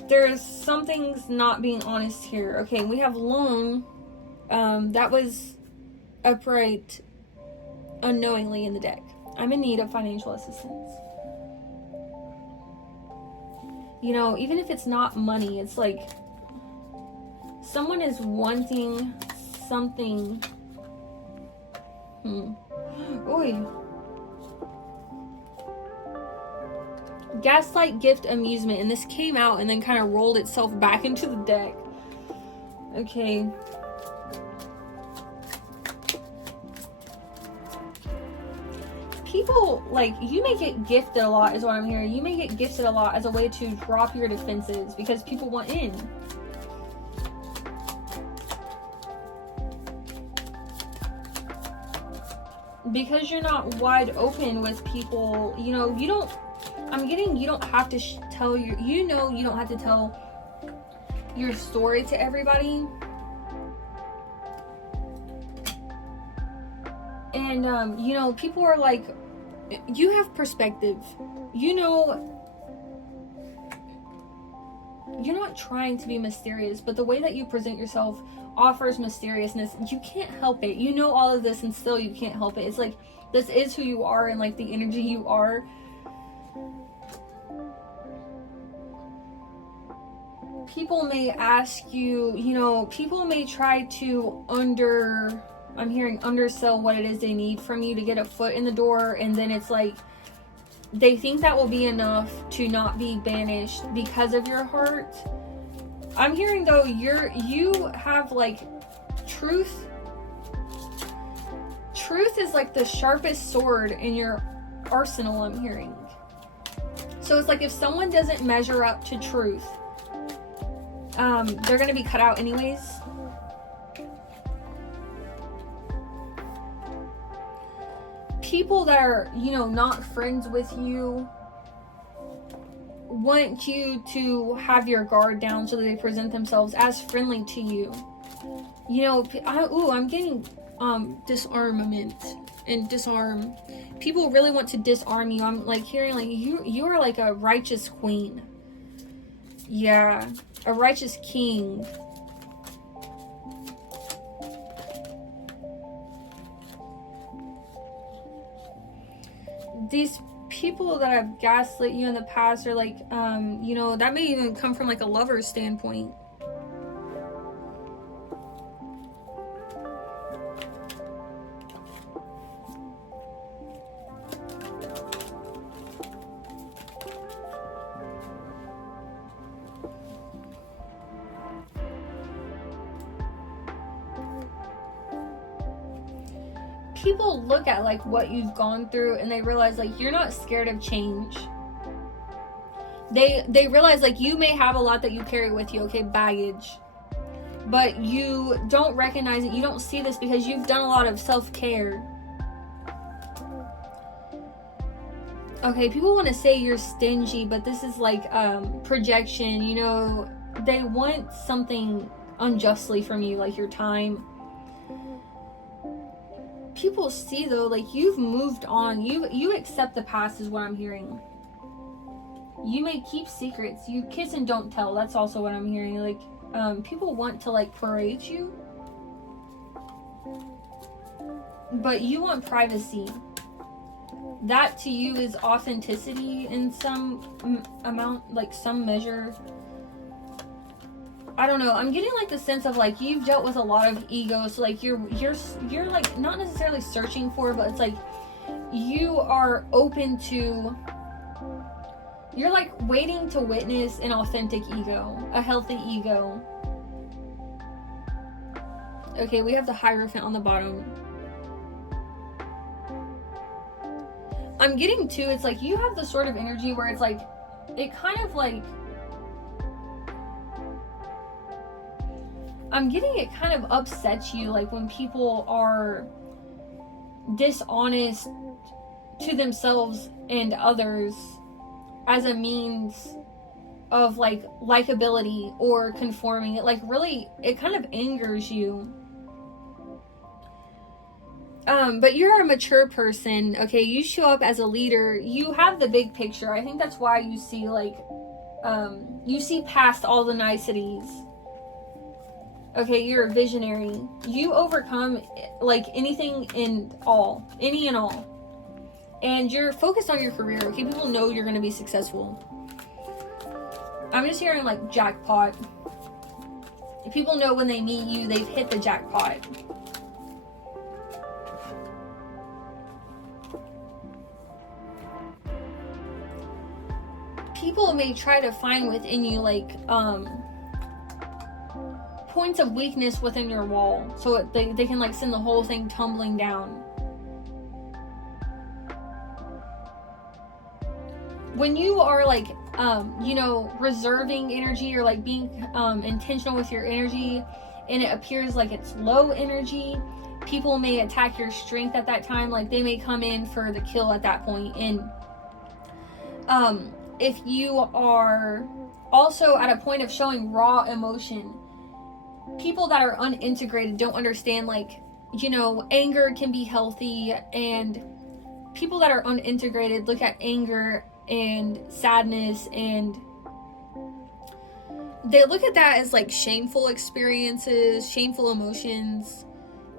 There's something's not being honest here. Okay, we have loan. That was upright unknowingly in the deck. I'm in need of financial assistance. You know, even if it's not money, it's like someone is wanting something. Oy. Gaslight, gift, amusement. And this came out and then kind of rolled itself back into the deck. Okay. People, like, you may get gifted a lot is what I'm hearing. You may get gifted a lot as a way to drop your defenses because people want in. Because you're not wide open with people, you know, you don't, I'm getting, you don't have to tell your, you know, you don't have to tell your story to everybody. And, you know, people are like, you have perspective. You know, you're not trying to be mysterious, but the way that you present yourself offers mysteriousness. You can't help it. You know all of this and still you can't help it. It's like, this is who you are and like the energy you are. People may ask you, you know, people may try to I'm hearing undersell what it is they need from you to get a foot in the door, and then it's like they think that will be enough to not be banished because of your heart. I'm hearing though you have like truth is like the sharpest sword in your arsenal, I'm hearing. So it's like if someone doesn't measure up to truth, they're gonna be cut out anyways. People that are, you know, not friends with you want you to have your guard down so that they present themselves as friendly to you. You know, I'm getting disarmament and disarm. People really want to disarm you. I'm like hearing like you are like a righteous queen. Yeah, a righteous king. These people that have gaslit you in the past are like, you know, that may even come from like a lover's standpoint. People look at like what you've gone through and they realize like you're not scared of change. They realize like you may have a lot that you carry with you, okay, baggage, but you don't recognize it. You don't see this because you've done a lot of self-care. Okay, people want to say you're stingy, but this is like projection. You know, they want something unjustly from you, like your time. People see though, like you've moved on. You accept the past is what I'm hearing. You may keep secrets. You kiss and don't tell. That's also what I'm hearing. Like people want to like parade you, but you want privacy. That to you is authenticity in some amount, like some measure. I don't know. I'm getting like the sense of like you've dealt with a lot of ego, so like you're like not necessarily searching for, but it's like you are open to. You're like waiting to witness an authentic ego, a healthy ego. Okay, we have the Hierophant on the bottom. I'm getting to, it's like you have the sort of energy where it's like, it kind of like, I'm getting it kind of upsets you, like when people are dishonest to themselves and others as a means of like likability or conforming. It like really, it kind of angers you. But you're a mature person, okay? You show up as a leader. You have the big picture. I think that's why you see like, you see past all the niceties. Okay, you're a visionary. You overcome like anything and all, any and all. And you're focused on your career, okay? People know you're going to be successful. I'm just hearing like jackpot. People know when they meet you, they've hit the jackpot. People may try to find within you like points of weakness within your wall, so they can like send the whole thing tumbling down. When you are like you know, reserving energy or like being intentional with your energy, and it appears like it's low energy, people may attack your strength at that time. Like they may come in for the kill at that point. And if you are also at a point of showing raw emotion, people that are unintegrated don't understand, like, you know, anger can be healthy, and people that are unintegrated look at anger and sadness and they look at that as like shameful experiences, shameful emotions,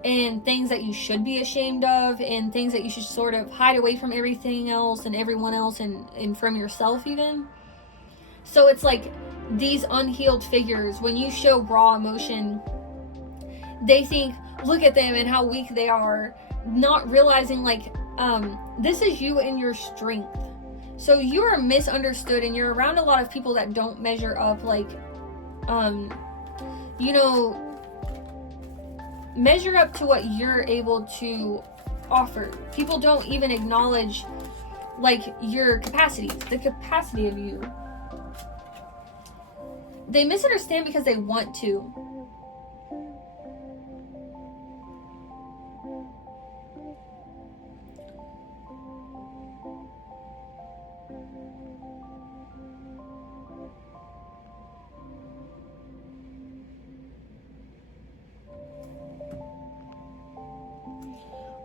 and things that you should be ashamed of, and things that you should sort of hide away from everything else and everyone else, and from yourself even. So it's like these unhealed figures, when you show raw emotion, they think, look at them and how weak they are, not realizing like this is you and your strength. So you are misunderstood, and you're around a lot of people that don't measure up, like you know, measure up to what you're able to offer. People don't even acknowledge like your capacity, the capacity of you. They misunderstand because they want to.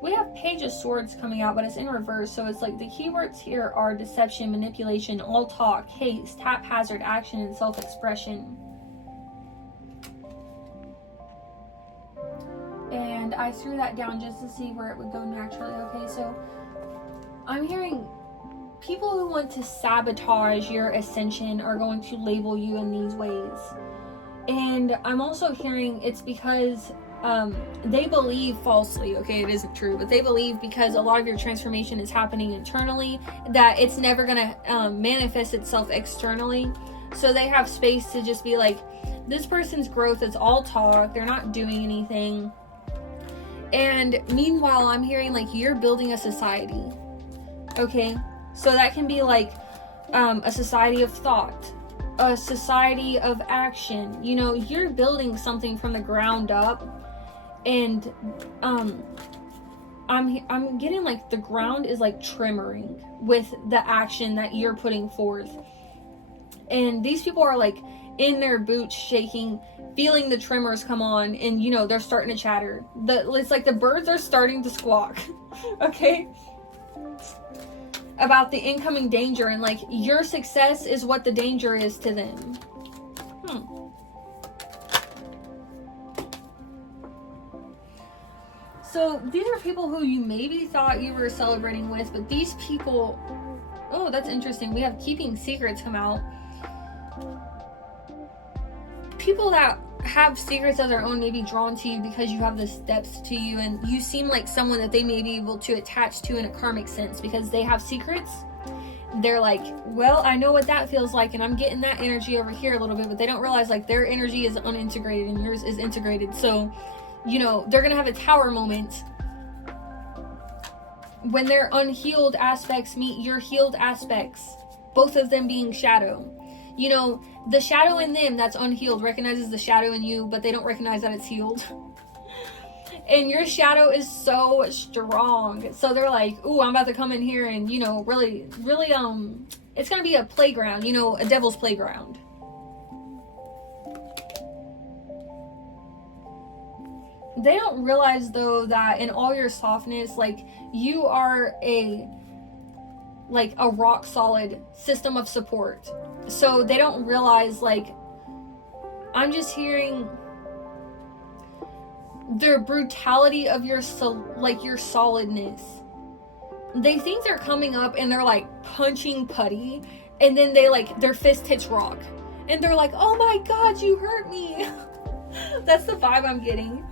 We have Page of Swords coming out, but it's in reverse. So it's like the keywords here are deception, manipulation, all talk, haste, haphazard action, and self-expression. And I threw that down just to see where it would go naturally. Okay, so I'm hearing people who want to sabotage your ascension are going to label you in these ways. And I'm also hearing it's because they believe falsely, okay, it isn't true, but they believe because a lot of your transformation is happening internally, that it's never gonna manifest itself externally. So they have space to just be like, this person's growth is all talk, they're not doing anything. And meanwhile, I'm hearing like you're building a society, okay? So that can be like a society of thought, a society of action. You know, you're building something from the ground up. And I'm getting like the ground is like tremoring with the action that you're putting forth. And these people are like in their boots shaking, feeling the tremors come on, and you know, they're starting to chatter. It's like the birds are starting to squawk. Okay? About the incoming danger, and like your success is what the danger is to them. So these are people who you maybe thought you were celebrating with, but these people, oh, that's interesting. We have keeping secrets come out. People that have secrets of their own may be drawn to you because you have the depth to you, and you seem like someone that they may be able to attach to in a karmic sense because they have secrets. They're like, well, I know what that feels like, and I'm getting that energy over here a little bit, but they don't realize like their energy is unintegrated and yours is integrated. So, you know, they're gonna have a tower moment when their unhealed aspects meet your healed aspects, both of them being shadow. You know, the shadow in them that's unhealed recognizes the shadow in you, but they don't recognize that it's healed. And your shadow is so strong. So they're like, ooh, I'm about to come in here and, you know, really it's going to be a playground, you know, a devil's playground. They don't realize, though, that in all your softness, like, you are a rock solid system of support. So they don't realize, like, I'm just hearing the brutality of your solidness. They think they're coming up and they're like punching putty, and then they like their fist hits rock and they're like, oh my god, you hurt me. That's the vibe I'm getting.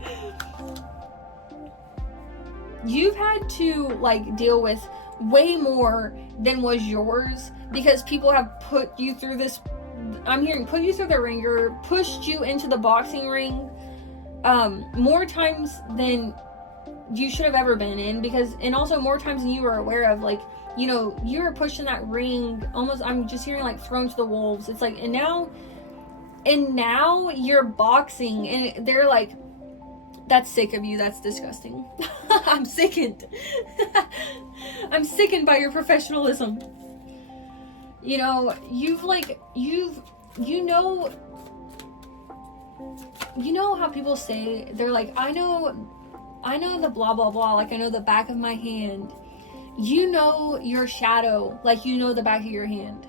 You've had to like deal with way more than was yours, because people have put you through this, I'm hearing, put you through the ringer, pushed you into the boxing ring more times than you should have ever been in, and also more times than you were aware of. Like, you know, you were pushed in that ring, almost, I'm just hearing like thrown to the wolves. It's like, and now you're boxing, and they're like, that's sick of you, that's disgusting. I'm sickened. I'm sickened by your professionalism. You know, you know how people say, they're like, I know the blah blah blah, like I know the back of my hand. You know your shadow like you know the back of your hand.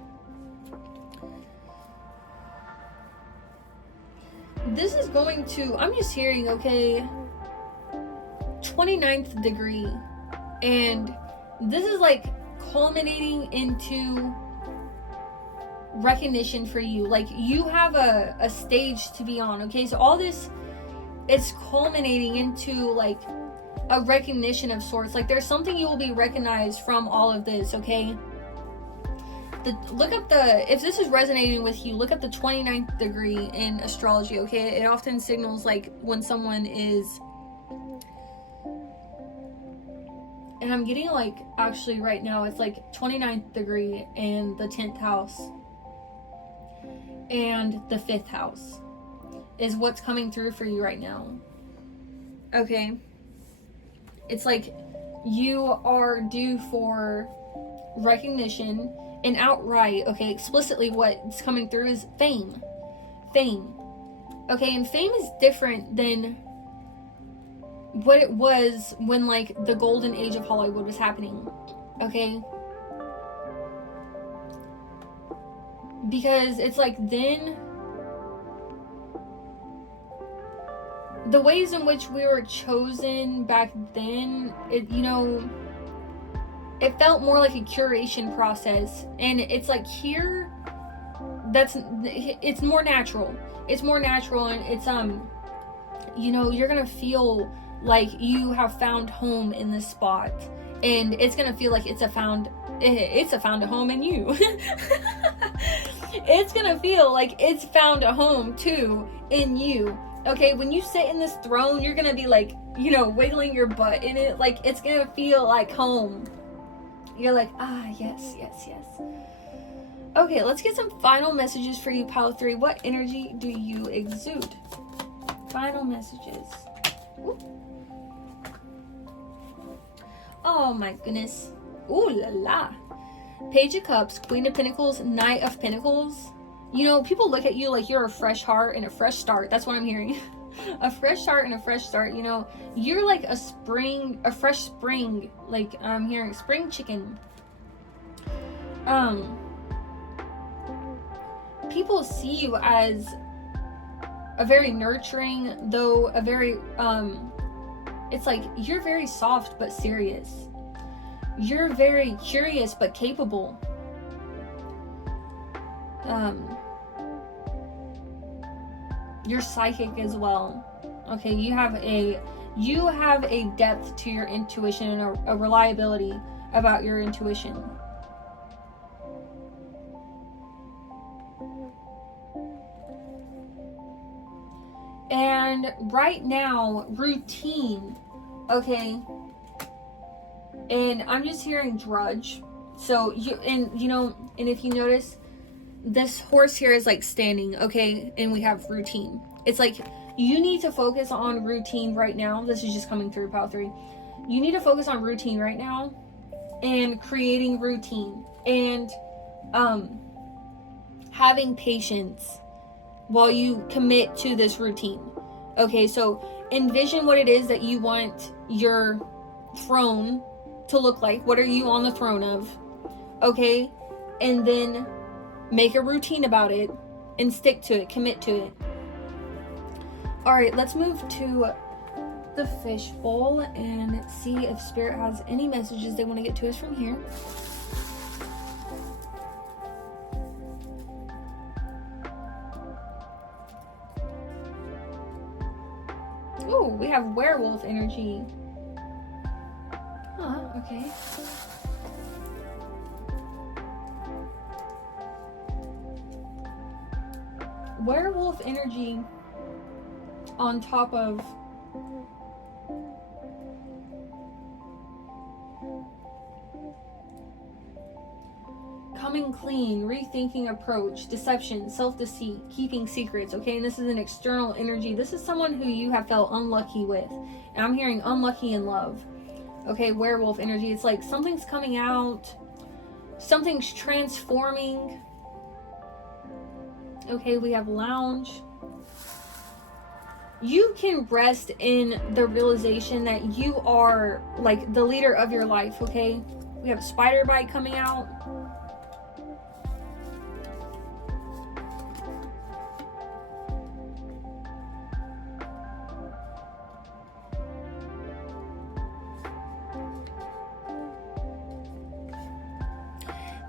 This is going to, I'm just hearing, okay, 29th degree, and this is like culminating into recognition for you. Like, you have a stage to be on, okay? So all this is culminating into like a recognition of sorts. Like, there's something you will be recognized from all of this, okay? Look up if this is resonating with you, look up the 29th degree in astrology, okay? It often signals like when someone is, and I'm getting like, actually right now it's like 29th degree and the 10th house and the 5th house is what's coming through for you right now, okay? It's like you are due for recognition. And outright, okay, explicitly what's coming through is fame. Okay, and fame is different than what it was when like the golden age of Hollywood was happening, okay? Because it's like then the ways in which we were chosen back then, it felt more like a curation process. And it's like here, it's more natural. It's more natural, and it's, you're gonna feel like you have found home in this spot. And it's gonna feel like it's found a home in you. It's gonna feel like it's found a home too in you. Okay, when you sit in this throne, you're gonna be like, wiggling your butt in it. Like, it's gonna feel like home. You're like, yes. Okay, let's get some final messages for you, Pile 3. What energy do you exude? Final messages. Ooh. Oh my goodness. Ooh la la. Page of Cups, Queen of Pentacles, Knight of Pentacles. People look at you like you're a fresh heart and a fresh start. That's what I'm hearing. A fresh heart and a fresh start. You're like a fresh spring. Like, I'm hearing spring chicken. People see you as a very nurturing, though a very, it's like you're very soft but serious. You're very curious but capable. You're psychic as well. Okay, you have a depth to your intuition and a reliability about your intuition. And right now, routine, okay? And I'm just hearing drudge. So and if you notice, this horse here is like standing, okay? And we have routine. It's like you need to focus on routine right now. This is just coming through, Pile 3. You need to focus on routine right now and creating routine and having patience while you commit to this routine. Okay, so envision what it is that you want your throne to look like. What are you on the throne of? Okay, and then make a routine about it and stick to it, commit to it. All right, let's move to the fishbowl and see if Spirit has any messages they want to get to us from here. Oh, we have werewolf energy. Huh, okay. Werewolf energy on top of coming clean, rethinking approach, deception, self-deceit, keeping secrets, okay? And this is an external energy. This is someone who you have felt unlucky with. And I'm hearing unlucky in love. Okay, werewolf energy. It's like something's coming out. Something's transforming. Okay, we have lounge. You can rest in the realization that you are like the leader of your life, okay? We have spider bite coming out.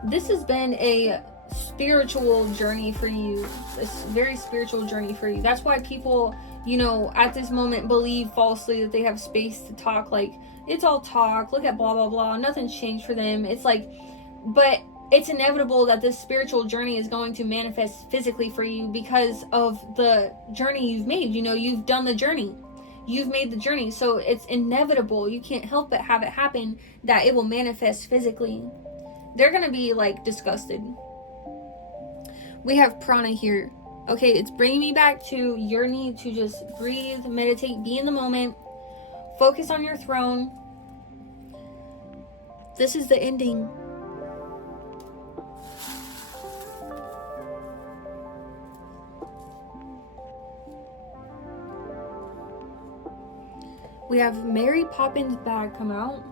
This has been a spiritual journey for you. A very spiritual journey for you. That's why people, at this moment believe falsely that they have space to talk. Like, it's all talk. Look at blah, blah, blah. Nothing's changed for them. It's like, but it's inevitable that this spiritual journey is going to manifest physically for you because of the journey you've made. You've done the journey. You've made the journey. So it's inevitable. You can't help but have it happen that it will manifest physically. They're going to be like disgusted. We have prana here. Okay, it's bringing me back to your need to just breathe, meditate, be in the moment, focus on your throne. This is the ending. We have Mary Poppins' bag come out.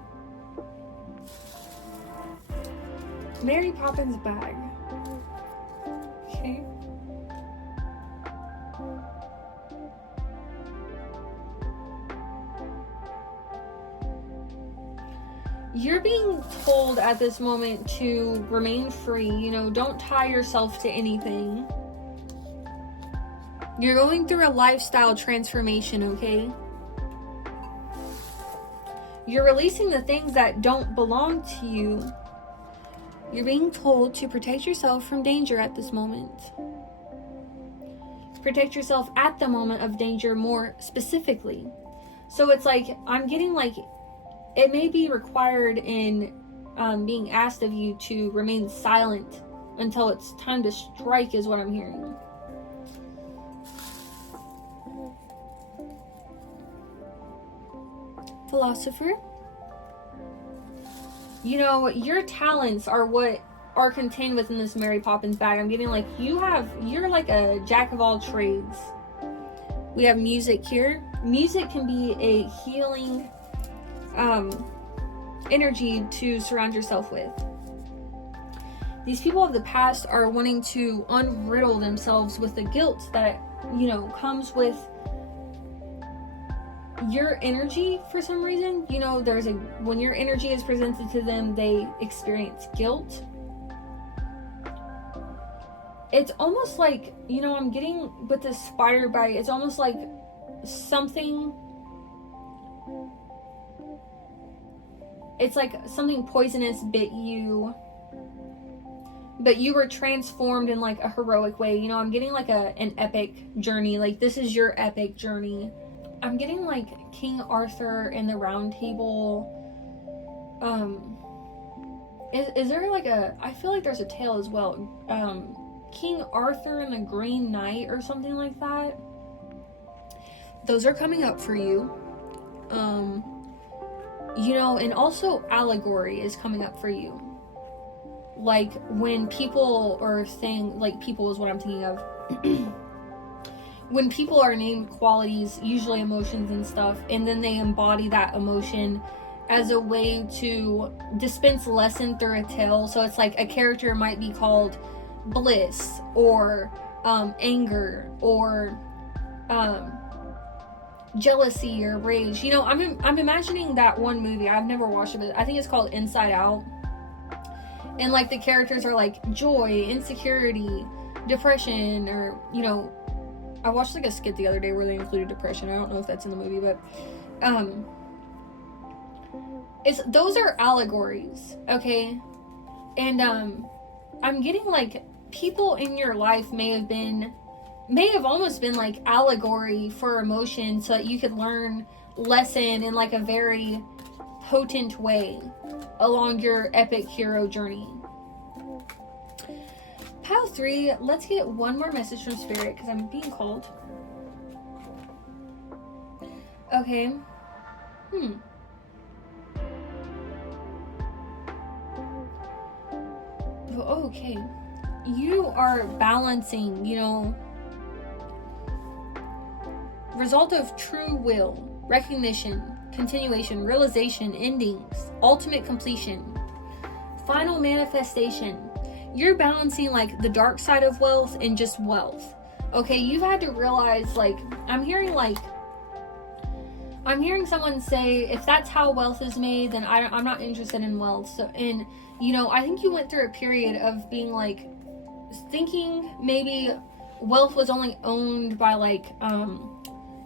Mary Poppins' bag. Okay. You're being told at this moment to remain free. Don't tie yourself to anything. You're going through a lifestyle transformation, okay? You're releasing the things that don't belong to you. You're being told to protect yourself from danger at this moment. Protect yourself at the moment of danger more specifically. So it's like, I'm getting like, it may be required in being asked of you to remain silent until it's time to strike is what I'm hearing. Philosopher. Your talents are what are contained within this Mary Poppins bag. I'm getting like you're like a jack of all trades. We have music here. Music can be a healing energy to surround yourself with. These people of the past are wanting to unriddle themselves with the guilt that, comes with your energy for some reason. When your energy is presented to them, they experience guilt. It's almost like, I'm getting with this spider bite, it's almost like something, it's like something poisonous bit you, but you were transformed in like a heroic way. I'm getting like an epic journey. Like, this is your epic journey. I'm getting like King Arthur and the Round Table. Is there like I feel like there's a tale as well. King Arthur and the Green Knight or something like that. Those are coming up for you. And also allegory is coming up for you. like when people or thing, like people is what I'm thinking of. When people are named qualities, usually emotions and stuff, and then they embody that emotion as a way to dispense lesson through a tale. So it's like a character might be called bliss or anger or jealousy or rage. You know, I'm imagining that one movie. I've never watched it, but I think it's called Inside Out. And like the characters are like joy, insecurity, depression, or, you know, I watched like a skit the other day where they included depression. I don't know if that's in the movie, but those are allegories, okay? And I'm getting like people in your life may have almost been like allegory for emotion, so that you could learn lesson in like a very potent way along your epic hero journey. Pile 3, let's get one more message from Spirit because I'm being called. Okay. Okay. You are balancing, you know, result of true will, recognition, continuation, realization, endings, ultimate completion, final manifestation. You're balancing like the dark side of wealth and just wealth. Okay, you've had to realize, like, I'm hearing someone say, if that's how wealth is made, then I'm not interested in wealth. So, and you know, I think you went through a period of being like, thinking maybe wealth was only owned by like,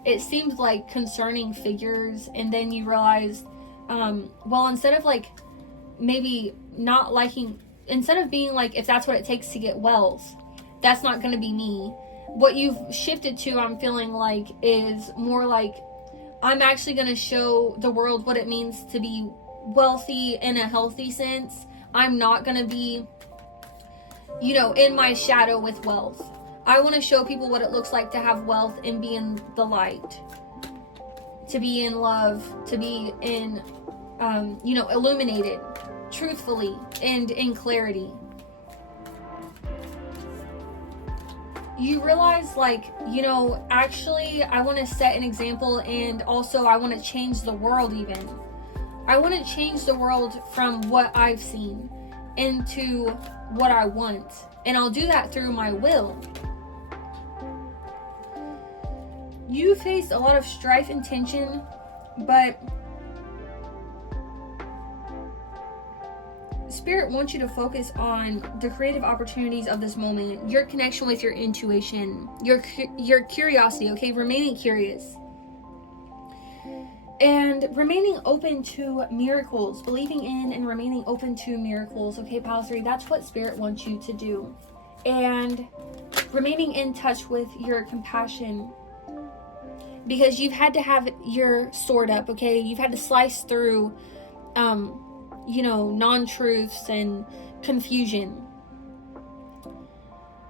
it seemed like concerning figures, and then you realized, well, instead of like, maybe not liking, instead of being like, if that's what it takes to get wealth, that's not going to be me. What you've shifted to, I'm feeling like, is more like, I'm actually going to show the world what it means to be wealthy in a healthy sense. I'm not going to be, you know, in my shadow with wealth. I want to show people what it looks like to have wealth and be in the light, to be in love, to be in, you know, illuminated, truthfully, and in clarity. You realize, like, you know, actually, I want to set an example, and also I want to change the world even. I want to change the world from what I've seen into what I want. And I'll do that through my will. You faced a lot of strife and tension, but Spirit wants you to focus on the creative opportunities of this moment, your connection with your intuition, your curiosity, okay? Remaining curious. And remaining open to miracles, believing in and remaining open to miracles, okay, Pile 3, that's what Spirit wants you to do. And remaining in touch with your compassion, because you've had to have your sword up, okay? You've had to slice through, you know, non-truths and confusion.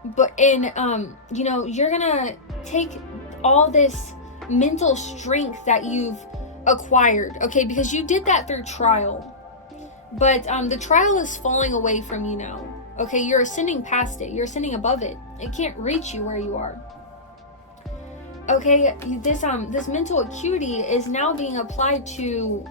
But you know, you're gonna take all this mental strength that you've acquired, okay, because you did that through trial, but the trial is falling away from you now, okay? You're ascending past it, you're ascending above it. It can't reach you where you are, okay? This mental acuity is now being applied to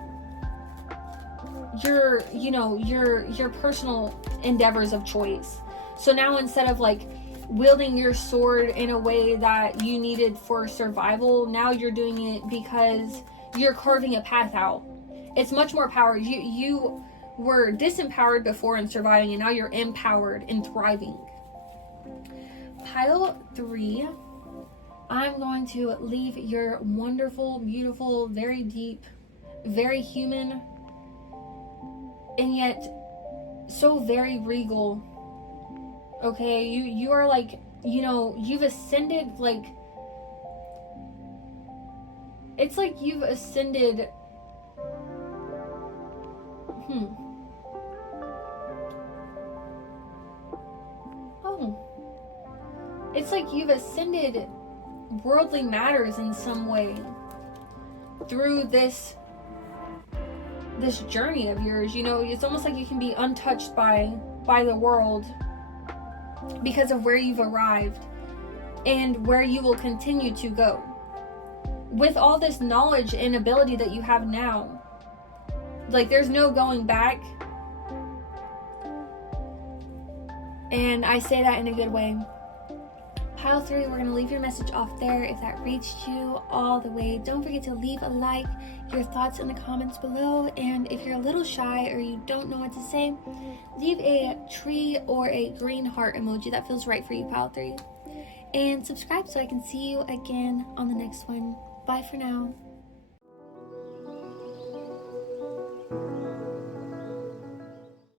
your, you know, your personal endeavors of choice. So now, instead of like wielding your sword in a way that you needed for survival, now you're doing it because you're carving a path out. It's much more power. You were disempowered before in surviving, and now you're empowered in thriving. Pile 3, I'm going to leave your wonderful, beautiful, very deep, very human, and yet so very regal. Okay, you are like, you know, you've ascended, like, it's like you've ascended, it's like you've ascended worldly matters in some way through this journey of yours. You know, it's almost like you can be untouched by by the world because of where you've arrived and where you will continue to go. With all this knowledge and ability that you have now, like, there's no going back. And I say that in a good way. Pile 3, we're going to leave your message off there if that reached you all the way. Don't forget to leave a like, your thoughts in the comments below. And if you're a little shy or you don't know what to say, leave a tree or a green heart emoji that feels right for you, Pile 3. And subscribe so I can see you again on the next one. Bye for now.